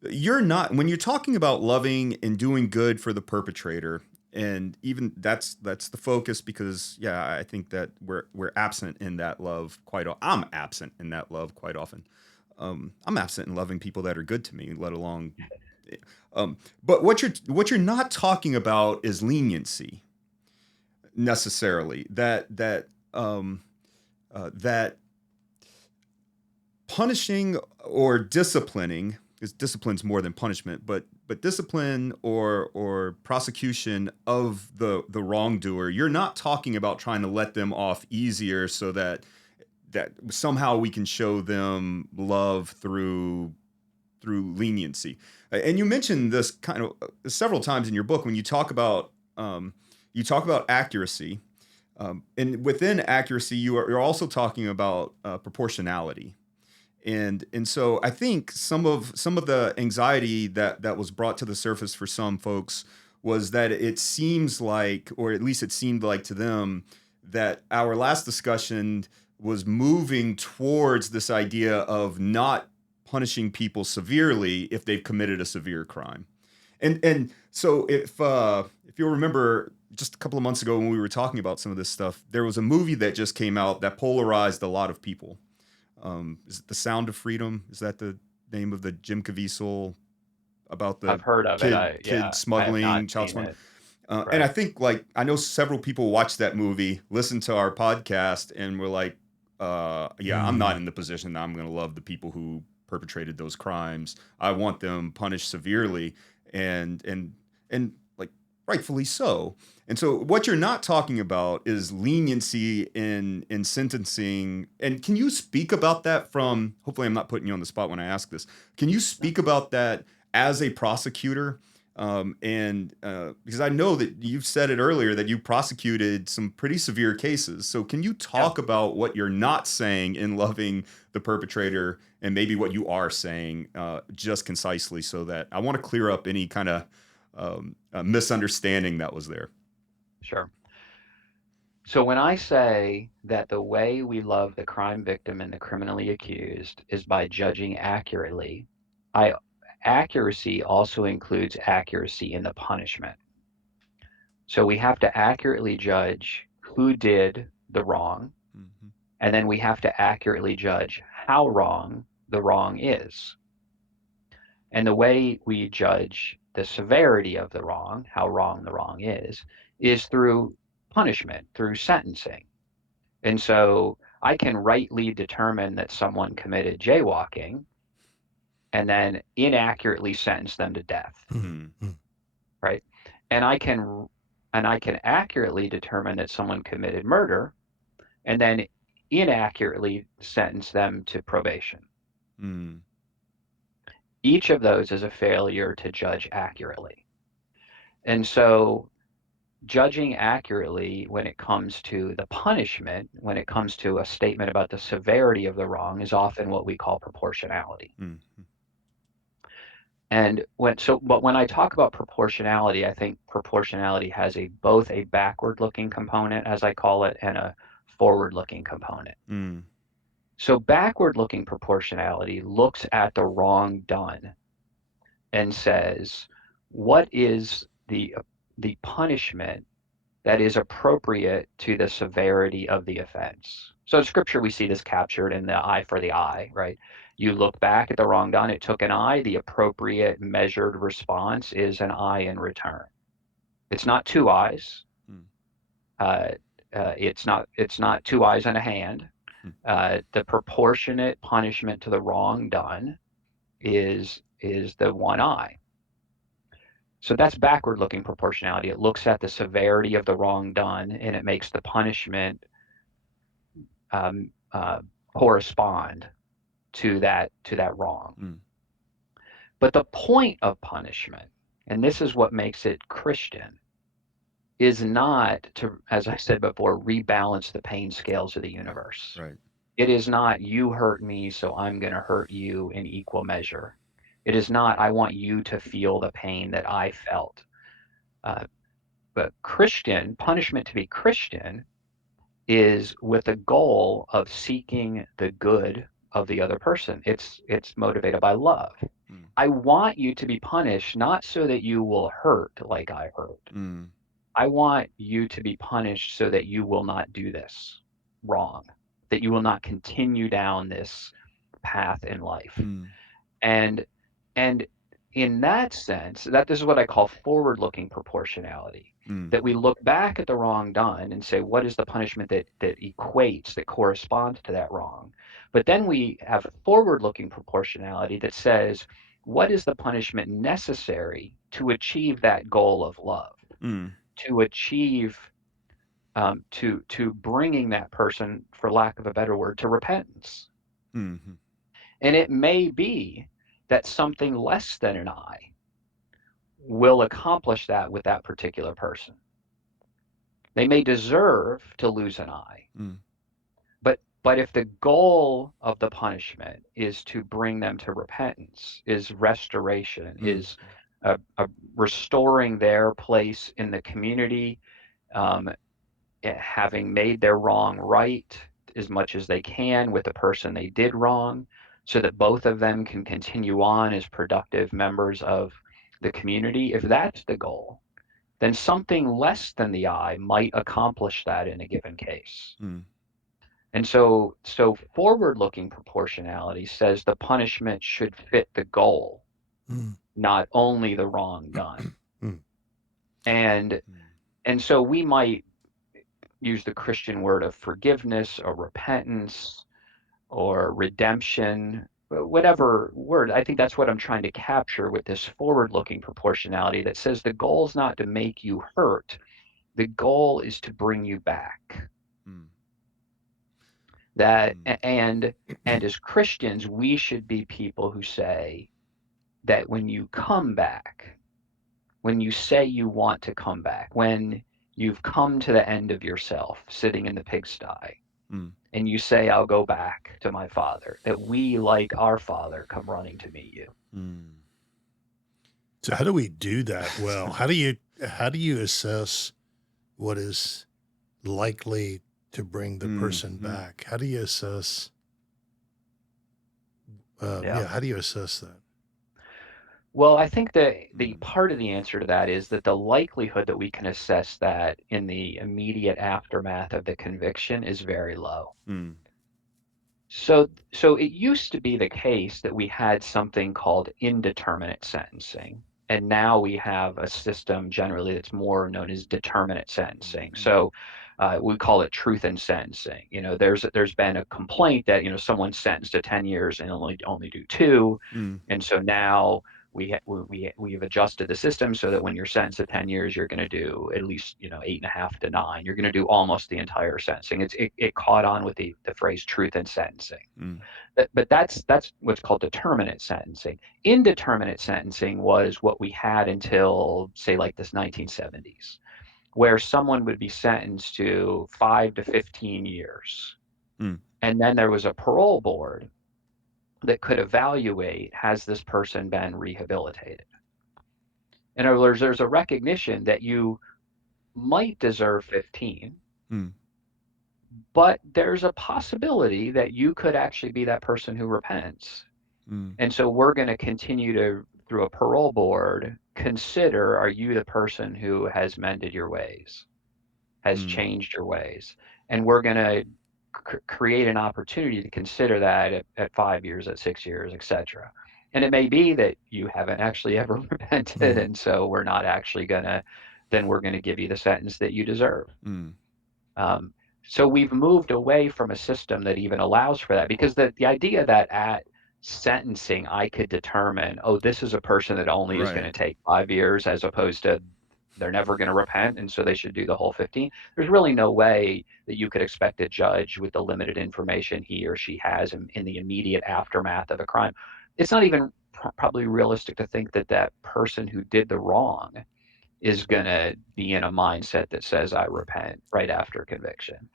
You're not, when you're talking about loving and doing good for the perpetrator, and even that's the focus, because I think that we're absent in that love quite often. I'm absent in that love quite often. I'm absent in loving people that are good to me, let alone. But what you're not talking about is leniency necessarily. That punishing or disciplining, because discipline's more than punishment, but discipline or prosecution of the wrongdoer, you're not talking about trying to let them off easier so that somehow we can show them love through leniency. And you mentioned this kind of several times in your book when you talk about accuracy, and within accuracy you're also talking about proportionality. And so I think some of the anxiety that was brought to the surface for some folks was that it seems like, or at least it seemed like to them, that our last discussion was moving towards this idea of not punishing people severely if they've committed a severe crime. And so if you'll remember, just a couple of months ago when we were talking about some of this stuff, there was a movie that just came out that polarized a lot of people. Is it The Sound of Freedom? Is that the name of the Jim Caviezel about the I've heard of kid smuggling, child smuggling? Right. And I think, like, I know several people watched that movie, listened to our podcast, and were like, I'm not in the position that I'm going to love the people who perpetrated those crimes. I want them punished severely, and like rightfully so. And so what you're not talking about is leniency in sentencing. And can you speak about that from, hopefully I'm not putting you on the spot when I ask this, can you speak about that as a prosecutor? Because I know that you've said it earlier that you prosecuted some pretty severe cases. So can you talk about what you're not saying in loving the perpetrator, and maybe what you are saying, just concisely, so that I want to clear up any kind of misunderstanding that was there? Sure. So when I say that the way we love the crime victim and the criminally accused is by judging accurately, accuracy also includes accuracy in the punishment. So we have to accurately judge who did the wrong, and then we have to accurately judge how wrong the wrong is. And the way we judge the severity of the wrong, how wrong the wrong is through punishment, through sentencing. And so I can rightly determine that someone committed jaywalking and then inaccurately sentence them to death, right? And I can accurately determine that someone committed murder and then inaccurately sentence them to probation. Each of those is a failure to judge accurately. And so judging accurately when it comes to the punishment, when it comes to a statement about the severity of the wrong, is often what we call proportionality. And but when I talk about proportionality, I think proportionality has both a backward-looking component, as I call it, and a forward-looking component. So backward-looking proportionality looks at the wrong done and says, what is the punishment that is appropriate to the severity of the offense? So in Scripture, we see this captured in the eye for the eye, right? You look back at the wrong done, it took an eye. The appropriate measured response is an eye in return. It's not two eyes. It's not two eyes and a hand. The proportionate punishment to the wrong done is the one eye. So that's backward-looking proportionality. It looks at the severity of the wrong done, and it makes the punishment correspond to that wrong. But the point of punishment, and this is what makes it Christian, is not to, as I said before, rebalance the pain scales of the universe. Right. It is not, you hurt me, so I'm going to hurt you in equal measure. It is not, I want you to feel the pain that I felt. But punishment to be Christian is with the goal of seeking the good of the other person. It's motivated by love. I want you to be punished, not so that you will hurt like I hurt. I want you to be punished so that you will not do this wrong, that you will not continue down this path in life. And in that sense, this is what I call forward-looking proportionality. That we look back at the wrong done and say, what is the punishment that equates, that corresponds to that wrong? But then we have forward-looking proportionality that says, what is the punishment necessary to achieve that goal of love? To achieve, to bringing that person, for lack of a better word, to repentance. And it may be that something less than an eye will accomplish that with that particular person. They may deserve to lose an eye, but if the goal of the punishment is to bring them to repentance, is restoration, is restoring their place in the community, having made their wrong right as much as they can with the person they did wrong, so that both of them can continue on as productive members of the community, if that's the goal, then something less than the eye might accomplish that in a given case. And so forward-looking proportionality says the punishment should fit the goal, not only the wrong done. And so we might use the Christian word of forgiveness or repentance or redemption, whatever word. I think that's what I'm trying to capture with this forward-looking proportionality that says the goal is not to make you hurt. The goal is to bring you back. And as Christians, we should be people who say that when you come back, when you say you want to come back, when you've come to the end of yourself, sitting in the pigsty, and you say, I'll go back to my Father, that we, like our Father, come running to meet you. So how do we do that well? How do you assess what is likely to bring the person back? How do you assess? How do you assess that? Well, I think that the part of the answer to that is that the likelihood that we can assess that in the immediate aftermath of the conviction is very low. So it used to be the case that we had something called indeterminate sentencing, and now we have a system generally that's more known as determinate sentencing. So We call it truth in sentencing. There's been a complaint that someone's sentenced to 10 years and only do 2, and so now we've adjusted the system so that when you're sentenced to 10 years, you're going to do at least 8.5 to 9. You're going to do almost the entire sentencing. It caught on with the phrase truth in sentencing. But that's what's called determinate sentencing. Indeterminate sentencing was what we had until, say, like this 1970s, where someone would be sentenced to 5 to 15 years. And then there was a parole board that could evaluate, has this person been rehabilitated? In other words, there's a recognition that you might deserve 15, but there's a possibility that you could actually be that person who repents. And so we're going to continue to, through a parole board, consider, are you the person who has mended your ways, has changed your ways? And we're going to create an opportunity to consider that at 5 years, at 6 years, etc. And it may be that you haven't actually ever repented, and so we're not actually then we're going to give you the sentence that you deserve. So we've moved away from a system that even allows for that, because the idea that at sentencing I could determine, oh, this is a person that only is going to take 5 years, as opposed to they're never going to repent, and so they should do the whole 15. There's really no way that you could expect a judge, with the limited information he or she has in the immediate aftermath of a crime. It's not even probably realistic to think that that person who did the wrong is going to be in a mindset that says, I repent right after conviction.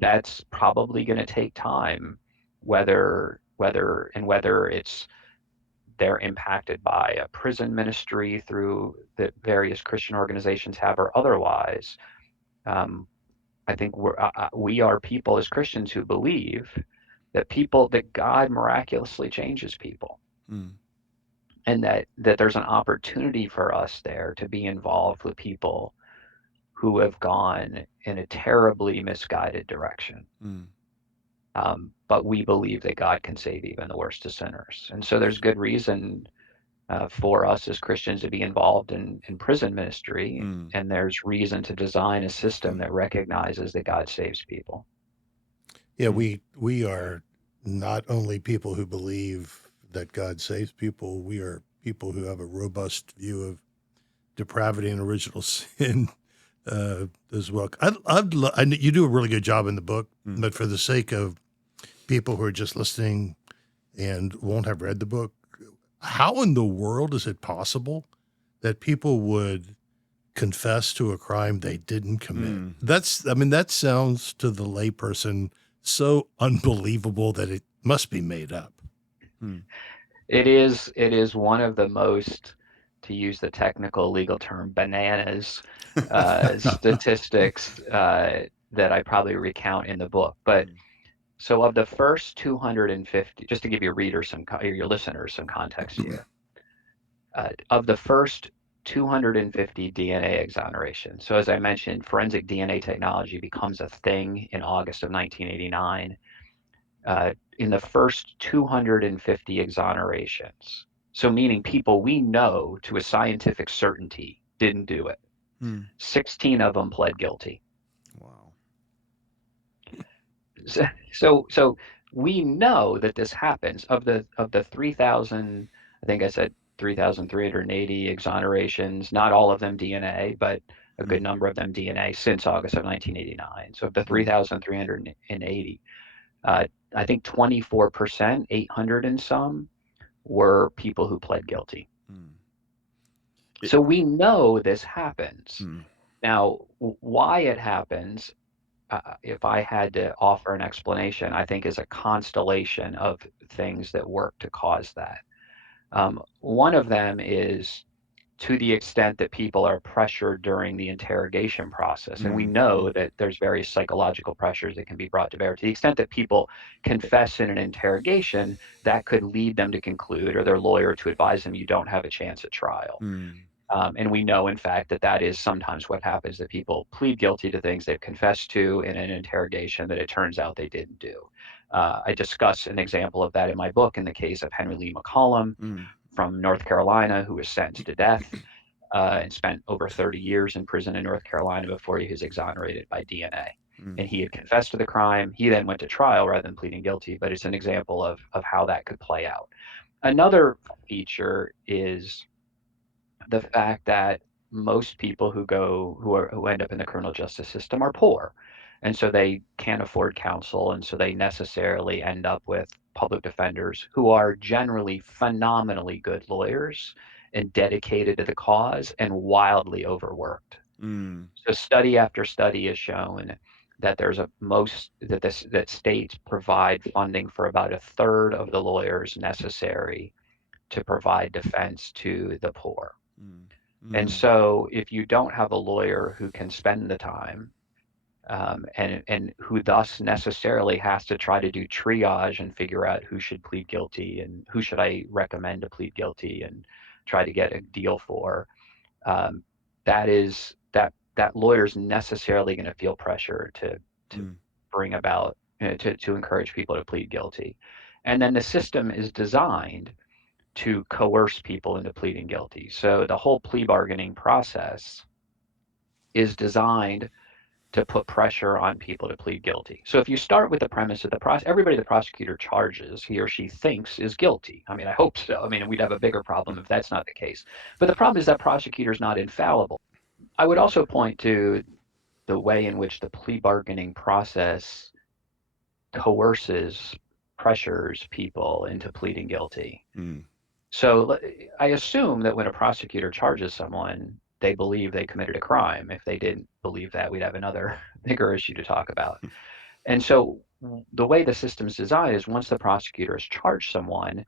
That's probably going to take time, whether it's they're impacted by a prison ministry through that various Christian organizations have, or otherwise. I think we are people as Christians who believe that God miraculously changes people, and that there's an opportunity for us there to be involved with people who have gone in a terribly misguided direction. But we believe that God can save even the worst of sinners. And so there's good reason for us as Christians to be involved in prison ministry, and there's reason to design a system that recognizes that God saves people. Yeah, we are not only people who believe that God saves people, we are people who have a robust view of depravity and original sin as well. You do a really good job in the book, but for the sake of people who are just listening and won't have read the book, how in the world is it possible that people would confess to a crime they didn't commit? That sounds to the layperson so unbelievable that it must be made up. It is one of the most, to use the technical legal term, bananas statistics that I probably recount in the book. But so of the first 250, just to give your your listeners some context here, of the first 250 DNA exonerations. So as I mentioned, forensic DNA technology becomes a thing in August of 1989. In the first 250 exonerations, so meaning people we know to a scientific certainty didn't do it, 16 of them pled guilty. Wow. So we know that this happens. Of the 3,000, I think I said 3,380 exonerations, not all of them DNA, but a good number of them DNA since August of 1989. So of the 3,380, I think 24%, 800 and some, were people who pled guilty. So we know this happens. Now, why it happens, if I had to offer an explanation, I think is a constellation of things that work to cause that. One of them is to the extent that people are pressured during the interrogation process. And we know that there's various psychological pressures that can be brought to bear. To the extent that people confess in an interrogation, that could lead them to conclude, or their lawyer to advise them, you don't have a chance at trial. And we know, in fact, that is sometimes what happens, that people plead guilty to things they've confessed to in an interrogation that it turns out they didn't do. I discuss an example of that in my book, in the case of Henry Lee McCollum from North Carolina, who was sentenced to death. and spent over 30 years in prison in North Carolina before he was exonerated by DNA. And he had confessed to the crime. He then went to trial rather than pleading guilty, but it's an example of how that could play out. Another feature is the fact that most people who end up in the criminal justice system are poor. And so they can't afford counsel. And so they necessarily end up with public defenders who are generally phenomenally good lawyers and dedicated to the cause and wildly overworked. So study after study has shown that that states provide funding for about a third of the lawyers necessary to provide defense to the poor. And so if you don't have a lawyer who can spend the time, and who thus necessarily has to try to do triage and figure out who should plead guilty and who should I recommend to plead guilty and try to get a deal for, that lawyer's necessarily going to feel pressure to bring about, to encourage people to plead guilty. And then the system is designed to coerce people into pleading guilty. So the whole plea bargaining process is designed to put pressure on people to plead guilty. So if you start with the premise that everybody the prosecutor charges, he or she thinks is guilty. I mean, I hope so. I mean, we'd have a bigger problem if that's not the case. But the problem is that prosecutor's not infallible. I would also point to the way in which the plea bargaining process coerces, pressures people into pleading guilty. So I assume that when a prosecutor charges someone, they believe they committed a crime. If they didn't believe that, we'd have another bigger issue to talk about. And so the way the system's designed is once the prosecutor has charged someone,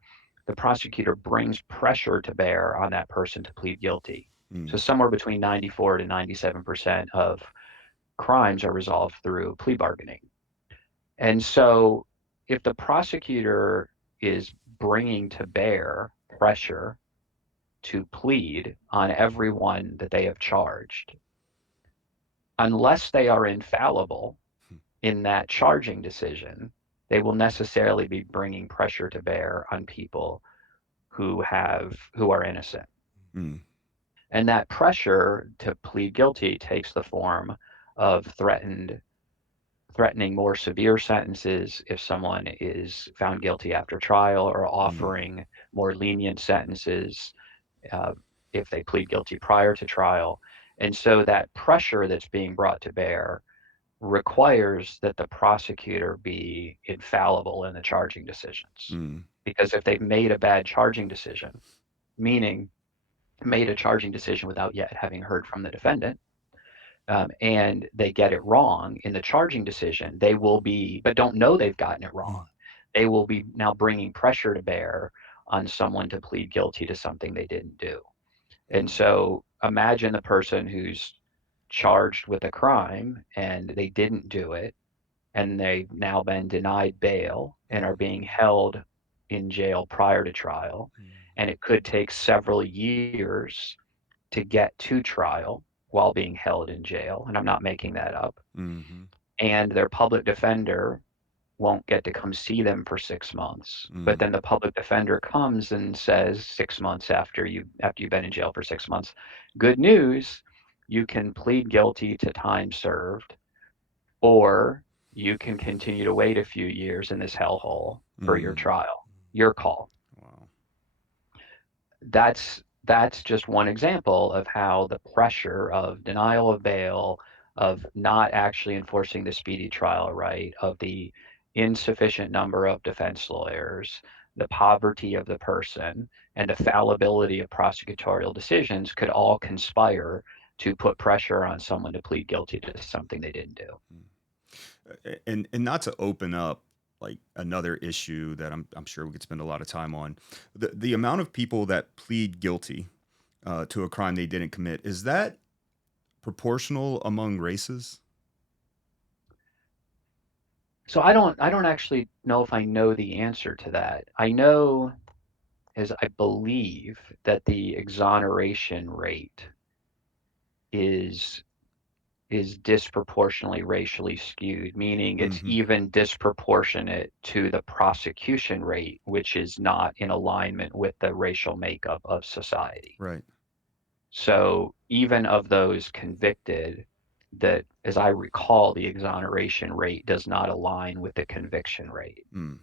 the prosecutor brings pressure to bear on that person to plead guilty. So somewhere between 94 to 97% of crimes are resolved through plea bargaining. And so if the prosecutor is bringing to bear pressure to plead on everyone that they have charged, unless they are infallible in that charging decision, they will necessarily be bringing pressure to bear on people who are innocent. And that pressure to plead guilty takes the form of threatening more severe sentences if someone is found guilty after trial, or offering more lenient sentences if they plead guilty prior to trial. And so that pressure that's being brought to bear requires that the prosecutor be infallible in the charging decisions. Because if they've made a bad charging decision, meaning made a charging decision without yet having heard from the defendant, and they get it wrong in the charging decision, but don't know they've gotten it wrong. They will be now bringing pressure to bear on someone to plead guilty to something they didn't do. And so imagine the person who's charged with a crime and they didn't do it, and they've now been denied bail and are being held in jail prior to trial. And it could take several years to get to trial while being held in jail. And I'm not making that up. And their public defender won't get to come see them for 6 months. But then the public defender comes and says 6 months after you've been in jail for 6 months, good news, you can plead guilty to time served, or you can continue to wait a few years in this hellhole for your trial. Your call. Wow. That's just one example of how the pressure of denial of bail, of not actually enforcing the speedy trial right, of the insufficient number of defense lawyers, the poverty of the person, and the fallibility of prosecutorial decisions could all conspire to put pressure on someone to plead guilty to something they didn't do. And not to open up like another issue that I'm sure we could spend a lot of time on, the amount of people that plead guilty to a crime they didn't commit, is that proportional among races? So I don't actually know if I know the answer to that. I know, as I believe, that the exoneration rate is disproportionately racially skewed, meaning it's even disproportionate to the prosecution rate, which is not in alignment with the racial makeup of society. Right. So even of those convicted, that, as I recall, the exoneration rate does not align with the conviction rate. Mm.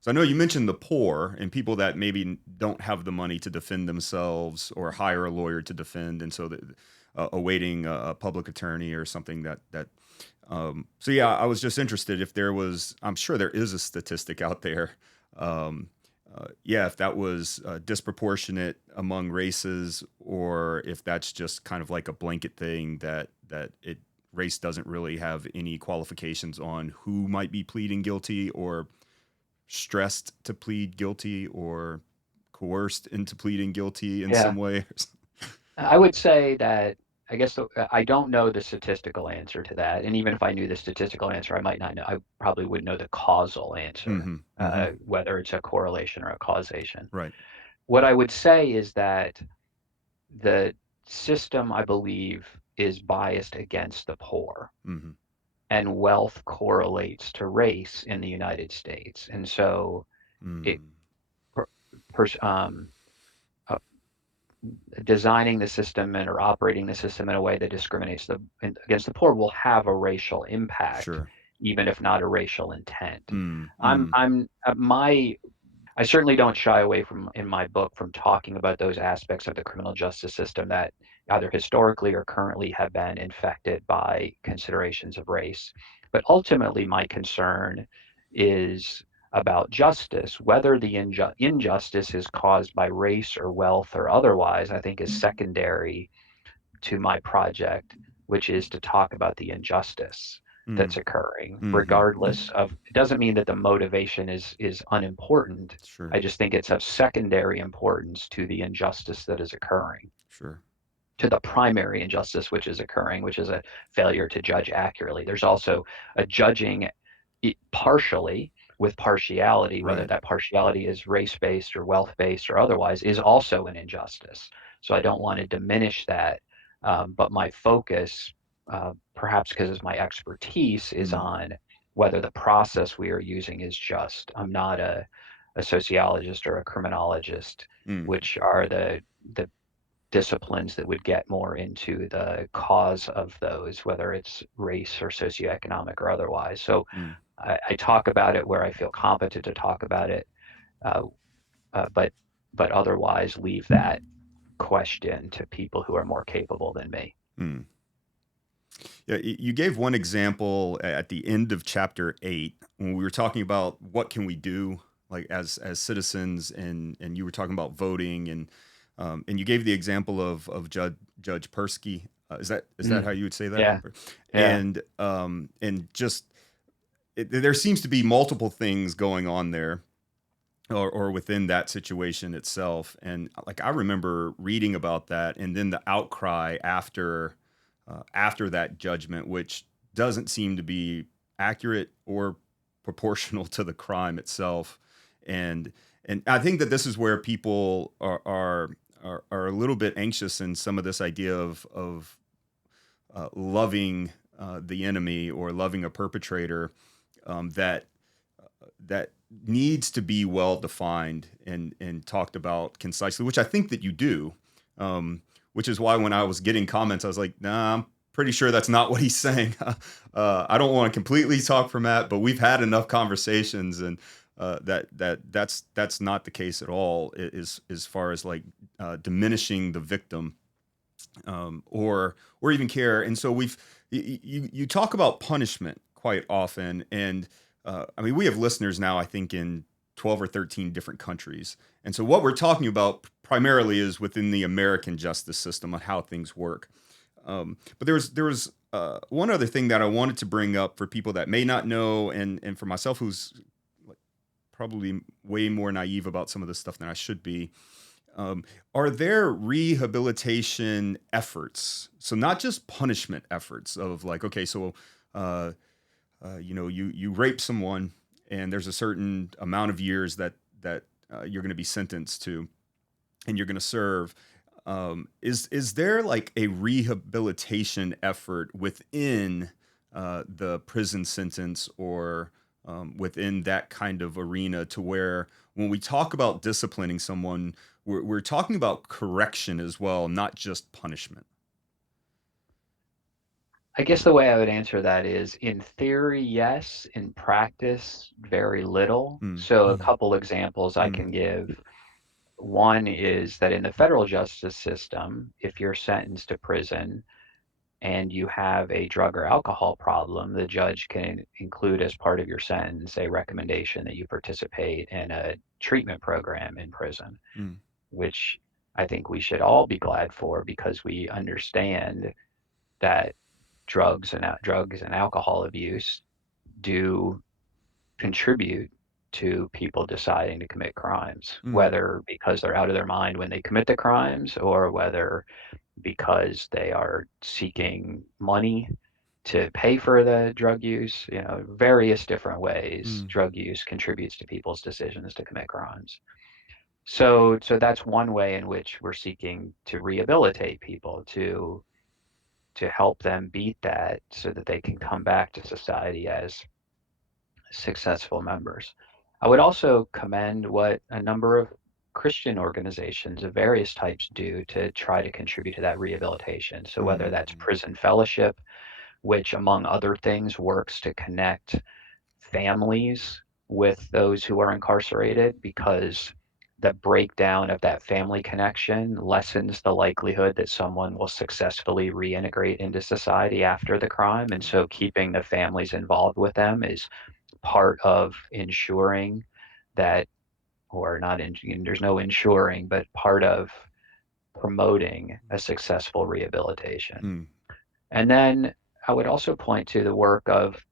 So I know you mentioned the poor and people that maybe don't have the money to defend themselves or hire a lawyer to defend, and so awaiting a public attorney or something that. So yeah, I was just interested if there was. I'm sure there is a statistic out there. Yeah, if that was disproportionate among races, or if that's just kind of like a blanket thing that race doesn't really have any qualifications on who might be pleading guilty or stressed to plead guilty or coerced into pleading guilty in some Yeah, way. I would say that, I guess I don't know the statistical answer to that, and even if I knew the statistical answer, I might not know. I probably would know the causal answer, Mm-hmm. Mm-hmm. whether it's a correlation or a causation. Right. What I would say is that the system, I believe, is biased against the poor, Mm-hmm. and wealth correlates to race in the United States, and so it Mm. per, pers- uh, designing the system or operating the system in a way that discriminates against the poor will have a racial impact, Sure. even if not a racial intent. Mm. I'm Mm. I'm my I certainly don't shy away from, in my book, from talking about those aspects of the criminal justice system that either historically or currently have been infected by considerations of race. But ultimately, my concern is about justice. Whether the injustice is caused by race or wealth or otherwise, I think is secondary to my project, which is to talk about the injustice Mm. that's occurring, Mm-hmm. regardless of. It doesn't mean that the motivation is unimportant. Sure. I just think it's of secondary importance to the injustice that is occurring, Sure. to the primary injustice which is occurring, which is a failure to judge accurately. There's also a judging partially with partiality, whether Right. that partiality is race-based or wealth-based or otherwise, is also an injustice. So I don't want to diminish that, but my focus, perhaps because it's my expertise, is Mm. on whether the process we are using is just. I'm not a sociologist or a criminologist, Mm. which are the disciplines that would get more into the cause of those, whether it's race or socioeconomic or otherwise. So Mm. I talk about it where I feel competent to talk about it, uh, but otherwise leave that question to people who are more capable than me. Mm. Yeah, you gave one example at the end of chapter 8 when we were talking about what can we do, like as citizens, and you were talking about voting, and you gave the example of Judge Persky. Is that how Mm, you would say that? yeah, yeah. And just there seems to be multiple things going on there, or within that situation itself. And like I remember reading about that, and then the outcry after that judgment, which doesn't seem to be accurate or proportional to the crime itself. And and I think that this is where people are a little bit anxious in some of this idea of loving the enemy or loving a perpetrator, that that needs to be well defined and talked about concisely, which I think that you do. Which is why when I was getting comments, I was like, nah, I'm pretty sure that's not what he's saying. I don't want to completely talk for Matt, but we've had enough conversations, and that's not the case at all. As far as like diminishing the victim, or even care. And so you talk about punishment quite often, and I mean we have listeners now, I think, in 12 or 13 different countries. And so what we're talking about primarily is within the American justice system on how things work. But there was one other thing that I wanted to bring up for people that may not know, and for myself, who's like probably way more naive about some of this stuff than I should be. Um, are there rehabilitation efforts? So not just punishment efforts of like, okay, so uh, you rape someone, and there's a certain amount of years that you're going to be sentenced to, and you're going to serve. Is there like a rehabilitation effort within the prison sentence, or within that kind of arena, to where when we talk about disciplining someone, we're talking about correction as well, not just punishment? I guess the way I would answer that is, in theory, yes. In practice, very little. Mm, So a Mm. couple examples I mm, can give. One is that in the federal justice system, if you're sentenced to prison and you have a drug or alcohol problem, the judge can include as part of your sentence a recommendation that you participate in a treatment program in prison, mm, which I think we should all be glad for, because we understand that drugs and alcohol abuse do contribute to people deciding to commit crimes, mm, whether because they're out of their mind when they commit the crimes, or whether because they are seeking money to pay for the drug use. Various different ways mm, drug use contributes to people's decisions to commit crimes. So that's one way in which we're seeking to rehabilitate people, to help them beat that so that they can come back to society as successful members. I would also commend what a number of Christian organizations of various types do to try to contribute to that rehabilitation. So whether that's mm, Prison Fellowship, which among other things works to connect families with those who are incarcerated, because the breakdown of that family connection lessens the likelihood that someone will successfully reintegrate into society after the crime. And so keeping the families involved with them is part of ensuring that, or not, there's no ensuring, but part of promoting a successful rehabilitation. mm, And then I would also point to the work of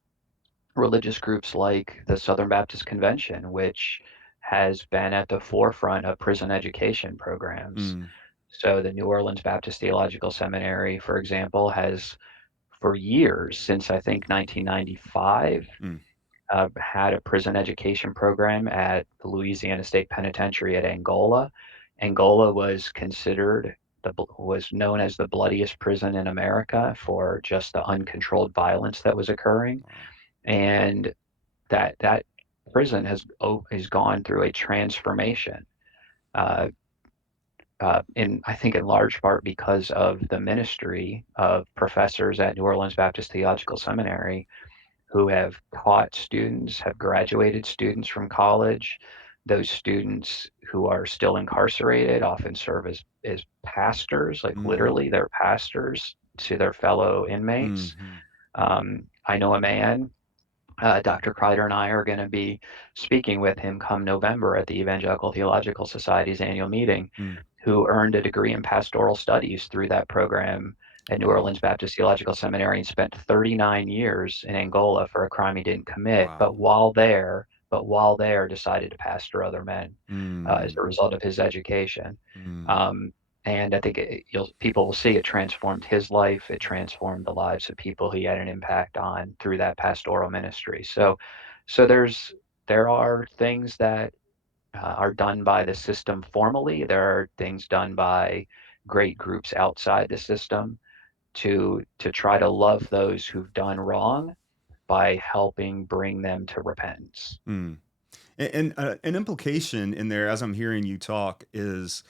religious groups like the Southern Baptist Convention, which has been at the forefront of prison education programs. mm, So the New Orleans Baptist Theological Seminary, for example, has for years, since I think 1995, mm. had a prison education program at the Louisiana State Penitentiary at Angola. Angola was known as the bloodiest prison in America for just the uncontrolled violence that was occurring, Wow. and that prison has gone through a transformation. Uh, in I think in large part because of the ministry of professors at New Orleans Baptist Theological Seminary, who have taught students, have graduated students from college. Those students who are still incarcerated often serve as pastors, like Mm, literally they're pastors to their fellow inmates. mhm, I know a man, Dr. Kreider and I are going to be speaking with him come November at the Evangelical Theological Society's annual meeting, mm. who earned a degree in pastoral studies through that program at New Wow. Orleans Baptist Theological Seminary, and spent 39 years in Angola for a crime he didn't commit. Wow. While there, decided to pastor other men as Mm, a result of his education. mm, Um, and I think people will see it transformed his life. It transformed the lives of people he had an impact on through that pastoral ministry. So there are things that are done by the system formally. There are things done by great groups outside the system to try to love those who've done wrong by helping bring them to repentance. mm. And an implication in there, as I'm hearing you talk, is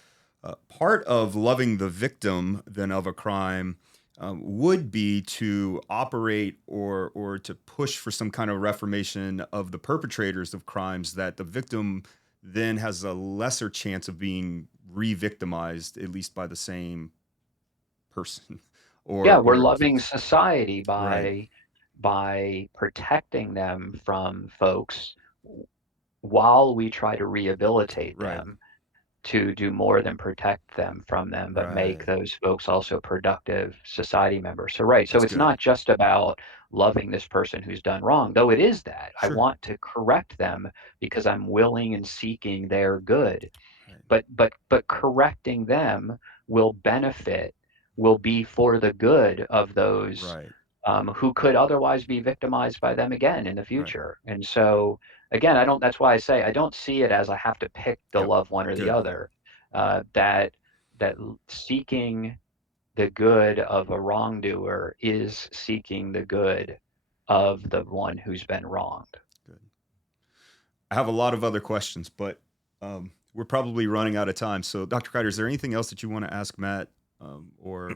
part of loving the victim then of a crime would be to operate or to push for some kind of reformation of the perpetrators of crimes, that the victim then has a lesser chance of being re-victimized, at least by the same person. Yeah, we're Or loving society right, by protecting them from folks while we try to rehabilitate right, them to do more than protect them from them, but make right. those folks also productive society members. So, right. So That's it's good. not just about loving this person who's done wrong, though it is that. I Sure. want to correct them because I'm willing and seeking their good. Right, But correcting them will will be for the good of those right, who could otherwise be victimized by them again in the right. future. And so, again, I don't. That's why I say I don't see it as I have to pick to Yep. love one or the Good. other. That seeking the good of a wrongdoer is seeking the good of the one who's been wronged. Good. I have a lot of other questions, but we're probably running out of time. So, Dr. Kreider, is there anything else that you want to ask Matt, or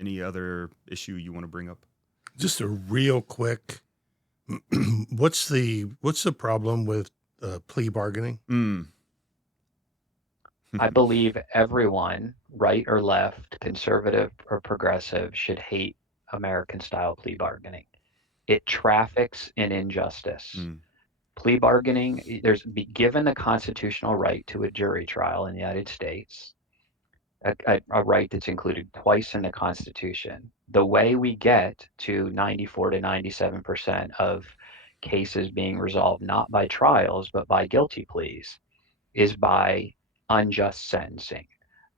any other issue you want to bring up? Just a real quick, what's the problem with plea bargaining? I believe everyone, right or left, conservative or progressive, should hate American-style plea bargaining. It traffics in injustice. Plea bargaining, given the constitutional right to a jury trial in the United States, a right that's included twice in the Constitution. The way we get to 94 to 97% of cases being resolved not by trials, but by guilty pleas, is by unjust sentencing,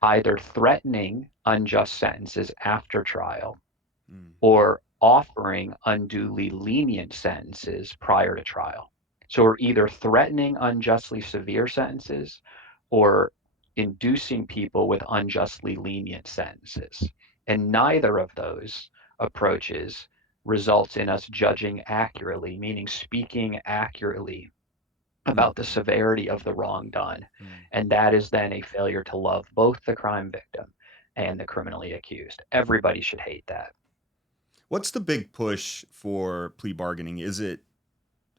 either threatening unjust sentences after trial or offering unduly lenient sentences prior to trial. So we're either threatening unjustly severe sentences or inducing people with unjustly lenient sentences. And neither of those approaches results in us judging accurately, meaning speaking accurately about the severity of the wrong done. And that is then a failure to love both the crime victim and the criminally accused. Everybody should hate that. What's the big push for plea bargaining? Is it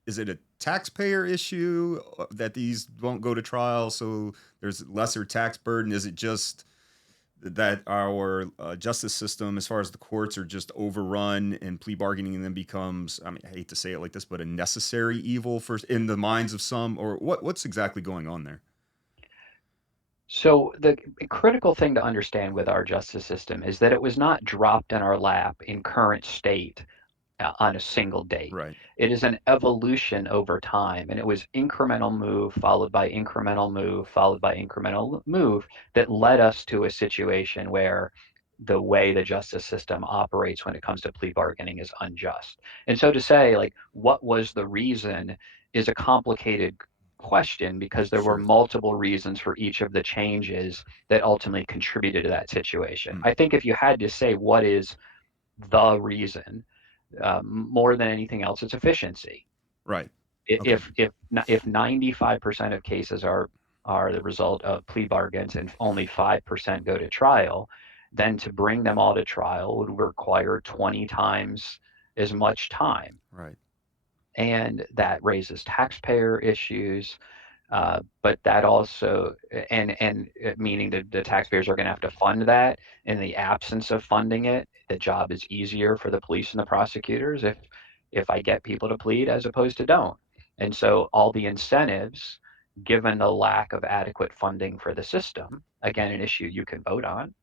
a taxpayer issue that these won't go to trial, so there's lesser tax burden? Is it just that our justice system, as far as the courts, are just overrun, and plea bargaining then becomes, I mean, I hate to say it like this, but a necessary evil in the minds of some? Or what's exactly going on there? So the critical thing to understand with our justice system is that it was not dropped in our lap in current state on a single date. Right. It is an evolution over time, and it was incremental move followed by incremental move followed by incremental move that led us to a situation where the way the justice system operates when it comes to plea bargaining is unjust. And so to say, like, what was the reason is a complicated question because there were Sure. multiple reasons for each of the changes that ultimately contributed to that situation. I think if you had to say what is the reason, more than anything else, it's efficiency. Right. Okay. If 95% of cases are the result of plea bargains and only 5% go to trial, then to bring them all to trial would require 20 times as much time. Right. And that raises taxpayer issues. But that also, and meaning that the taxpayers are going to have to fund that. In the absence of funding it, the job is easier for the police and the prosecutors if I get people to plead as opposed to don't. And so all the incentives, given the lack of adequate funding for the system, again, an issue you can vote on,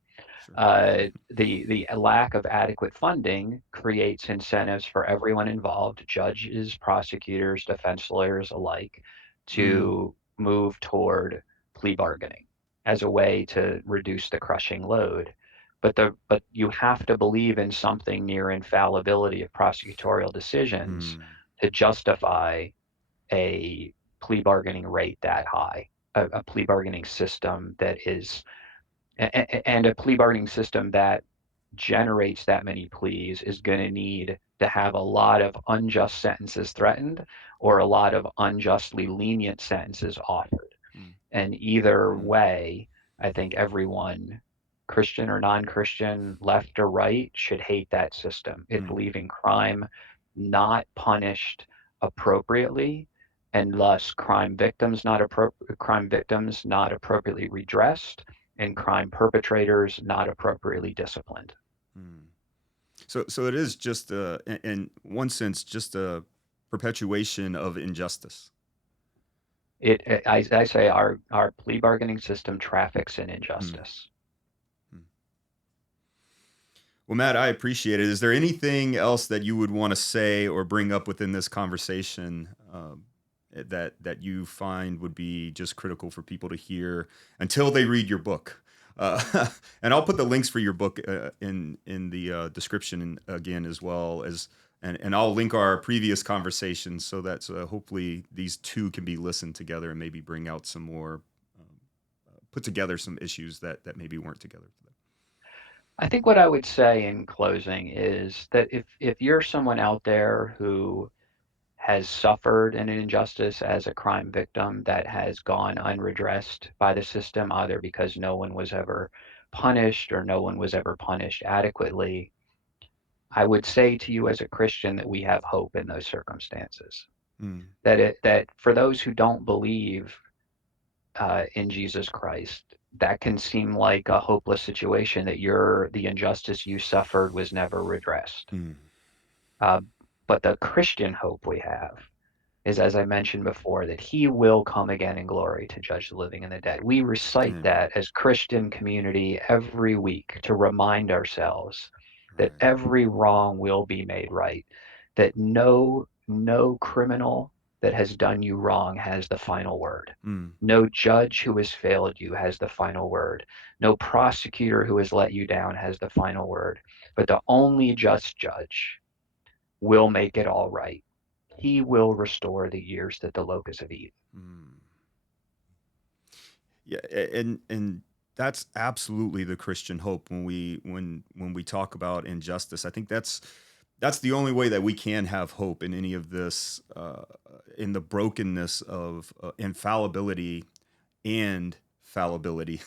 Sure. the lack of adequate funding creates incentives for everyone involved, judges, prosecutors, defense lawyers alike, to move toward plea bargaining as a way to reduce the crushing load. But you have to believe in something near infallibility of prosecutorial decisions to justify a plea bargaining rate that high, a plea bargaining system that is, and a plea bargaining system that generates that many pleas is going to need to have a lot of unjust sentences threatened or a lot of unjustly lenient sentences offered. And either way, I think everyone, Christian or non-Christian, left or right, should hate that system. It believing crime not punished appropriately, and thus crime victims not appropriately redressed, and crime perpetrators not appropriately disciplined. So it is just in one sense, just a perpetuation of injustice. I say our plea bargaining system traffics in injustice. Well, Matt, I appreciate it. Is there anything else that you would want to say or bring up within this conversation that you find would be just critical for people to hear until they read your book? And I'll put the links for your book in the description again, as well as, and I'll link our previous conversations so that hopefully these two can be listened together and maybe bring out some more, put together some issues that maybe weren't together. I think what I would say in closing is that if you're someone out there who has suffered an injustice as a crime victim that has gone unredressed by the system, either because no one was ever punished or no one was ever punished adequately, I would say to you as a Christian that we have hope in those circumstances. Mm. That for those who don't believe in Jesus Christ, that can seem like a hopeless situation, that the injustice you suffered was never redressed. Mm. Uh, but the Christian hope we have is, as I mentioned before, that he will come again in glory to judge the living and the dead. We recite that as Christian community every week to remind ourselves that every wrong will be made right, that no criminal that has done you wrong has the final word. Mm. No judge who has failed you has the final word. No prosecutor who has let you down has the final word. But the only just judge will make it all right. He will restore the years that the locusts have eaten. Mm. Yeah, and that's absolutely the Christian hope when we talk about injustice. I think that's the only way that we can have hope in any of this, in the brokenness of infallibility and fallibility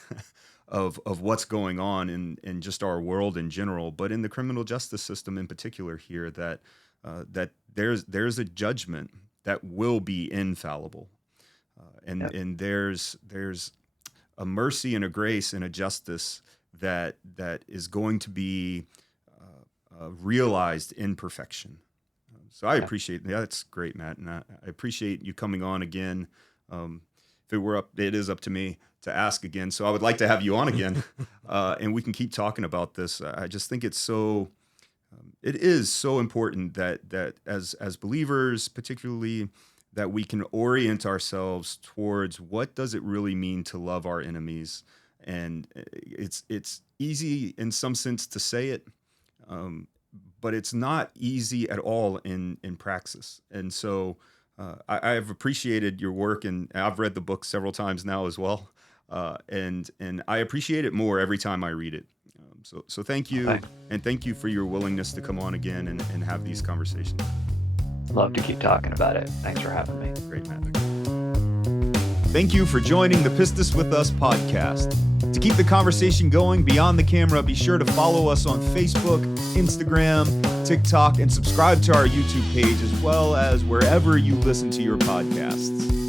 of what's going on in just our world in general, but in the criminal justice system in particular here, that there's a judgment that will be infallible, and there's a mercy and a grace and a justice that is going to be realized in perfection. So I appreciate that. That's great, Matt, and I appreciate you coming on again. If it is up to me to ask again. So I would like to have you on again, and we can keep talking about this. I just think it's so. It is so important that as believers, particularly, that we can orient ourselves towards what does it really mean to love our enemies. And it's easy in some sense to say it, but it's not easy at all in praxis. And so I have appreciated your work, and I've read the book several times now as well, and I appreciate it more every time I read it. So thank you, and thank you for your willingness to come on again and have these conversations. Love to keep talking about it. Thanks for having me. Great, Matt. Thank you for joining the Pistis With Us podcast. To keep the conversation going beyond the camera, be sure to follow us on Facebook, Instagram, TikTok, and subscribe to our YouTube page, as well as wherever you listen to your podcasts.